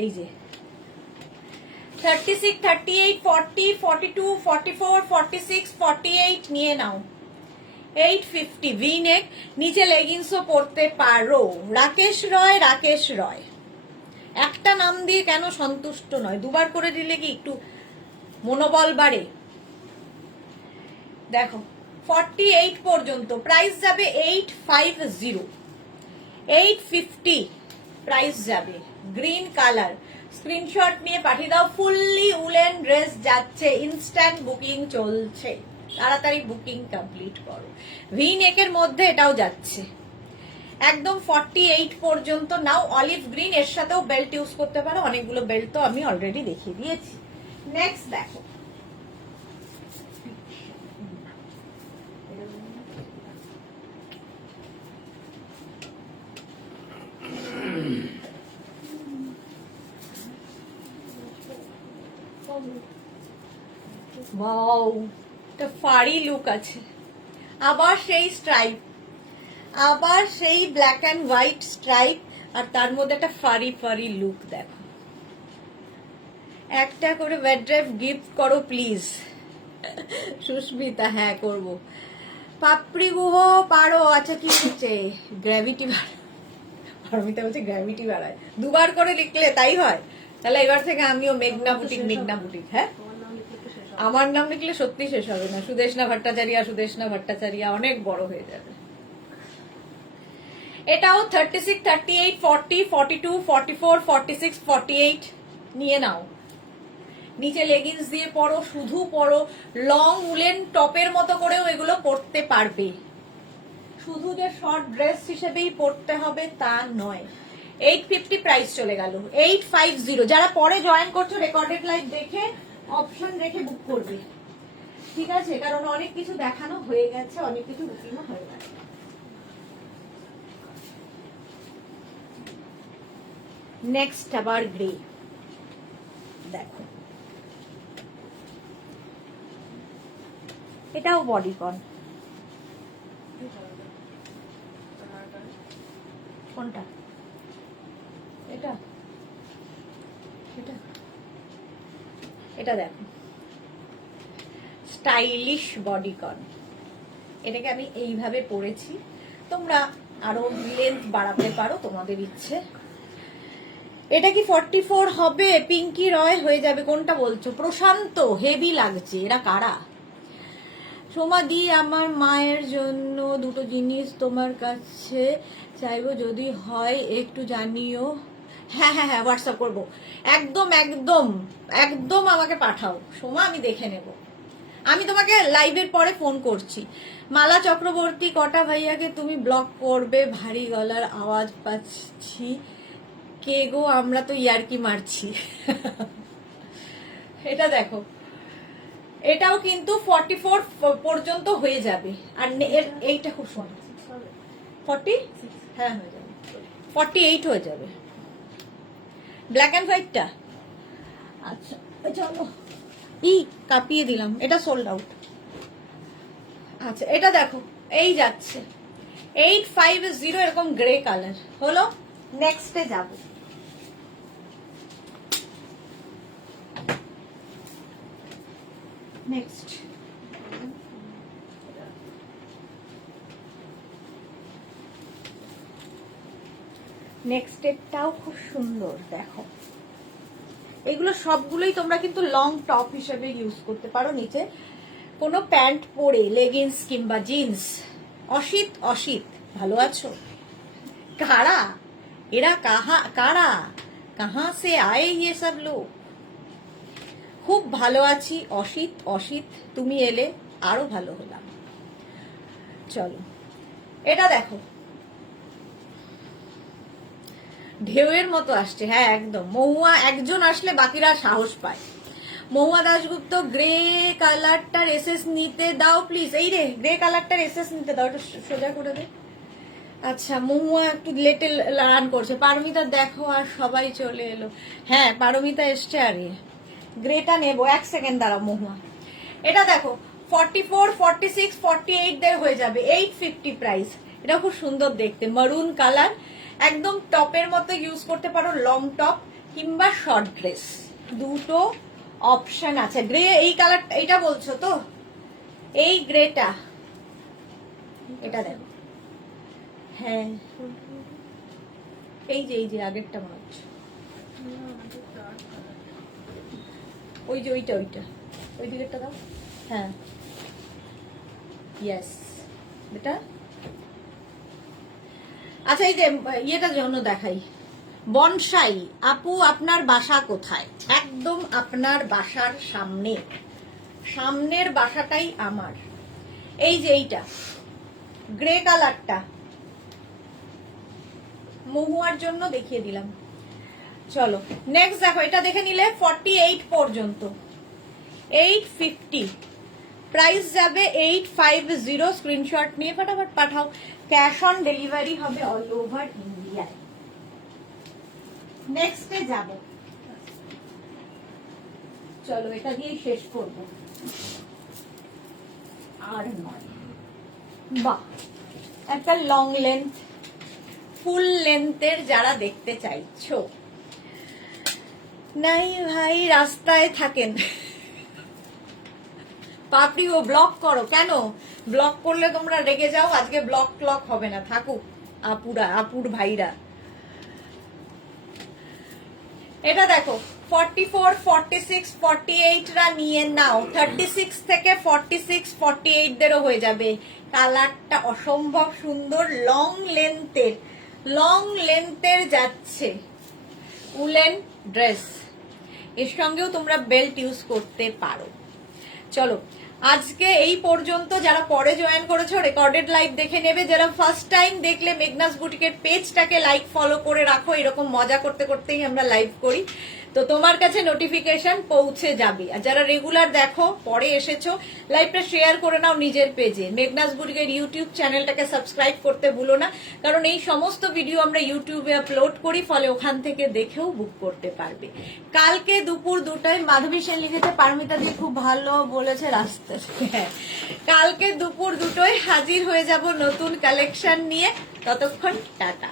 এই যে 36, 38, 40, 42, 44, 46, 48 নিয়ে নাও। 850 ভিনেক, নিচে লেগিংসও পরতে পারো। রাকেশ রয়, রাকেশ রয়। একটা নাম দিয়ে কেন সন্তুষ্ট নয়, দুবার করে দিলে কি একটু মনোবল বাড়ে। দেখো 48 পর্যন্ত, প্রাইস যাবে 850, 850 প্রাইস যাবে। গ্রিন কালার, স্ক্রিনশট নিয়ে পাঠিয়ে দাও। ফুললি উলেন ড্রেস যাচ্ছে, ইনস্ট্যান্ট বুকিং চলছে, তাড়াতাড়ি বুকিং কমপ্লিট করো। ভি নেকের মধ্যে এটাও যাচ্ছে একদম 48 পর্যন্ত নাও। অলিভ গ্রিন, এর সাথেও বেল্ট ইউজ করতে পারো, অনেকগুলো বেল্ট তো আমি অলরেডি দেখিয়ে দিয়েছি। নেক্সট দেখো, ওয়াও, একটা ফাড়ি লুক আছে। আবার সেই স্ট্রাইপ, আবার সেই ব্ল্যাক অ্যান্ড হোয়াইট স্ট্রাইপ, আর তার মধ্যে একটা ফাড়ি ফাড়ি লুক। দেখো, একটা করে ওয়ার্ড্রোব গিফট করো প্লিজ। সুস্মিতা, হ্যাঁ করব। পাপড়ি গুহ পারো। আচ্ছা কি হচ্ছে, গ্র্যাভিটি বাড়ায়, পারমিতা বলছে গ্র্যাভিটি বাড়ায়। দুবার করে লিখলে তাই হয়, তাহলে এবার থেকে আমিও মেঘনা বুটিক, মেঘনা বুটিক। হ্যাঁ, আমার নাম লিখলে সত্যি শেষ হবে না। সুদেশনা ভট্টাচারিয়া, সুদেশনা ভট্টাচারিয়া অনেক বড় হয়ে যাবে। এটাও 36, 38, 40, 42, 44, 46, 48 নিয়ে নাও। নিচে লেগিংস দিয়ে পরো, শুধু পরো, লং উলেন টপের মতো করেও এগুলো পরতে পারবে। শুধু যে শর্ট ড্রেস হিসেবেই পরতে হবে তা নয়। 850 প্রাইস চলে গেল। 850। যারা পরে জয়েন করছো রেকর্ডেড লাইভ দেখে অপশন রেখে বুক করবে, ঠিক আছে? কারণ অনেক কিছু দেখানো হয়ে গেছে, অনেক কিছু বুকিংও হয়ে গেছে। নেক্সট আবার গ্রে, দেখো এটাও বডিকন। কোনটা? এটা এটা এটা দেখো, স্টাইলিশ বডিকন। এটাকে আমি এইভাবে পরেছি, তোমরা আরো লেন্থ বাড়াতে পারো, তোমাদের ইচ্ছে। এটা কি 44 হবে? পিঙ্কি রয় হয়ে যাবে। কোনটা বলছো? প্রশান্ত, হেভি লাগছে। এরা কারা? সোমাদি, আমার মায়ের জন্য দুটো জিনিস তোমার কাছে চাইবো, যদি হয় একটু জানিও। হ্যাঁ হ্যাঁ হ্যাঁ, হোয়াটসঅ্যাপ করবো। একদম একদম একদম আমাকে পাঠাও সোমা, আমি দেখে নেব। আমি তোমাকে লাইভের পরে ফোন করছি। মালা চক্রবর্তী, কটা ভাইয়াকে তুমি ব্লক করবে? ভারী গলার আওয়াজ পাচ্ছি। কে গো? আমরা তো ইয়ার্কি মারছি। এটা দেখো, এটাও কিন্তু 44 পর্যন্ত হয়ে যাবে। আর এইটা খুব সুন্দর, 40, হ্যাঁ হয়ে যাবে, 48 হয়ে যাবে। ব্ল্যাক অ্যান্ড হোয়াইটটা, আচ্ছা চলো। কাঁপিয়ে দিলাম, এটা সোল্ড আউট। আচ্ছা এটা দেখো, এই যাচ্ছে 850, এরকম গ্রে কালার হলো। নেক্সটে যাব। নেক্সট নেক্সটেরটাও খুব সুন্দর, দেখো। এগুলো সবগুলোই তোমরা কিন্তু লং টপ হিসেবে ইউজ করতে পারো, নিচে কোনো প্যান্ট পরে, লেগিংস কিংবা জিন্স। অসিত, অসিত ভালো আছো? কারা এরা? কারা? কাহা সে আয়ে ইয়ে সব লোক? খুব ভালো আছি অসিত। অসিত, তুমি এলে আরো ভালো হলাম। চলো এটা দেখো, ঢেউয়ের মতো আসছে। হ্যাঁ একদম, মহুয়া একজন আসলে বাকিরা সাহস পায়। মহুয়া দাশগুপ্ত, গ্রে কালারটার এসএস নিতে দাও প্লিজ। এই রে, গ্রে কালারটার এসএস নিতে দাও, একটু সোজা করে দে। আচ্ছা, মহুয়া একটু লেটে রান করছে। পারমিতা দেখো, আর সবাই চলে এলো। হ্যাঁ পারমিতা এসছে। আরে গ্রেটা নেবো, 1 সেকেন্ড দাঁড়াও। মহুয়া এটা দেখো, 44, 46, 48 দের হয়ে যাবে। 850 প্রাইস। এটা খুব সুন্দর দেখতে, মারুন কালার, একদম টপের মতো ইউজ করতে পারো, লং টপ কিংবা শর্ট ড্রেস, দুটো অপশন আছে। গ্রে, এই কালার, এইটা বলছো তো? এই গ্রেটা, এটা দেখো। হ্যাঁ এই যে আগেরটা মনে হচ্ছে, ওই যে ওইটা ওই দিকেরটা দাও। হ্যাঁ ইয়েস বেটা। আচ্ছা এই যে ইয়েটার জন্য দেখাই, বনসাই আপু, আপনার বাসা কোথায়? একদম আপনার বাসার সামনে, সামনের বাসাটাই আমার। এই যে এইটা গ্রে কালারটা মহুয়ার জন্য দেখিয়ে দিলাম। চলো নেক্সট দেখো, এটা দেখে নিলে 48 পর্যন্ত, 850 প্রাইস যাবে। 850 স্ক্রিনশট নিয়ে ফটাফট পাঠাও। ক্যাশ অন ডেলিভারি হবে অল ওভার ইন্ডিয়ায়। নেক্সটে যাব, চলো এটা দিয়ে শেষ করব। আর নয়, বাহ, একটা লং লেন্থ, ফুল লেন্থের যারা দেখতে চাইছো। নাই ভাই, রাস্তায় থাকেন। পাপড়ি, ও ব্লক করো। কেন ব্লক করলে তোমরা রেগে যাও? আজকে ব্লক ক্লক হবে না, থাকুক আপুর ভাইরা। এটা দেখো, 44, 46, 48 রা নিয়ে নাও। 36 থেকে 46, 48 দেরও হয়ে যাবে। কালারটা অসম্ভব সুন্দর, লং লেন্থের যাচ্ছে উলেন ড্রেস। এর সঙ্গেও তোমরা বেল্ট ইউজ করতে পারো। চলো আজকে এই পর্যন্ত। যারা পরে জয়েন করেছো রেকর্ডেড লাইভ দেখে নেবে, যারা ফার্স্ট টাইম দেখলে মেঘনাস বুটিকের পেজটাকে লাইক ফলো করে রাখো, এরকম মজা করতে করতেই আমরা লাইভ করি, তো তোমার কাছে নোটিফিকেশন পৌঁছে যাবে। আর যারা রেগুলার দেখো পরে এসেছো, লাইভটা শেয়ার করে নাও নিজের পেজে। মেঘনাস বুটিকের ইউটিউব চ্যানেলটাকে সাবস্ক্রাইব করতে ভুলো না, কারণ এই সমস্ত ভিডিও আমরা ইউটিউবে আপলোড করি, ফলে ওখান থেকে দেখেও বুক করতে পারবে। কালকে দুপুর 2টায় মাধবী সেন লিখেছে পারমিতা দিয়ে খুব ভালো বলেছে রাস্তা। হ্যাঁ, কালকে দুপুর 2টায় হাজির হয়ে যাব নতুন কালেকশন নিয়ে। ততক্ষণ টাটা।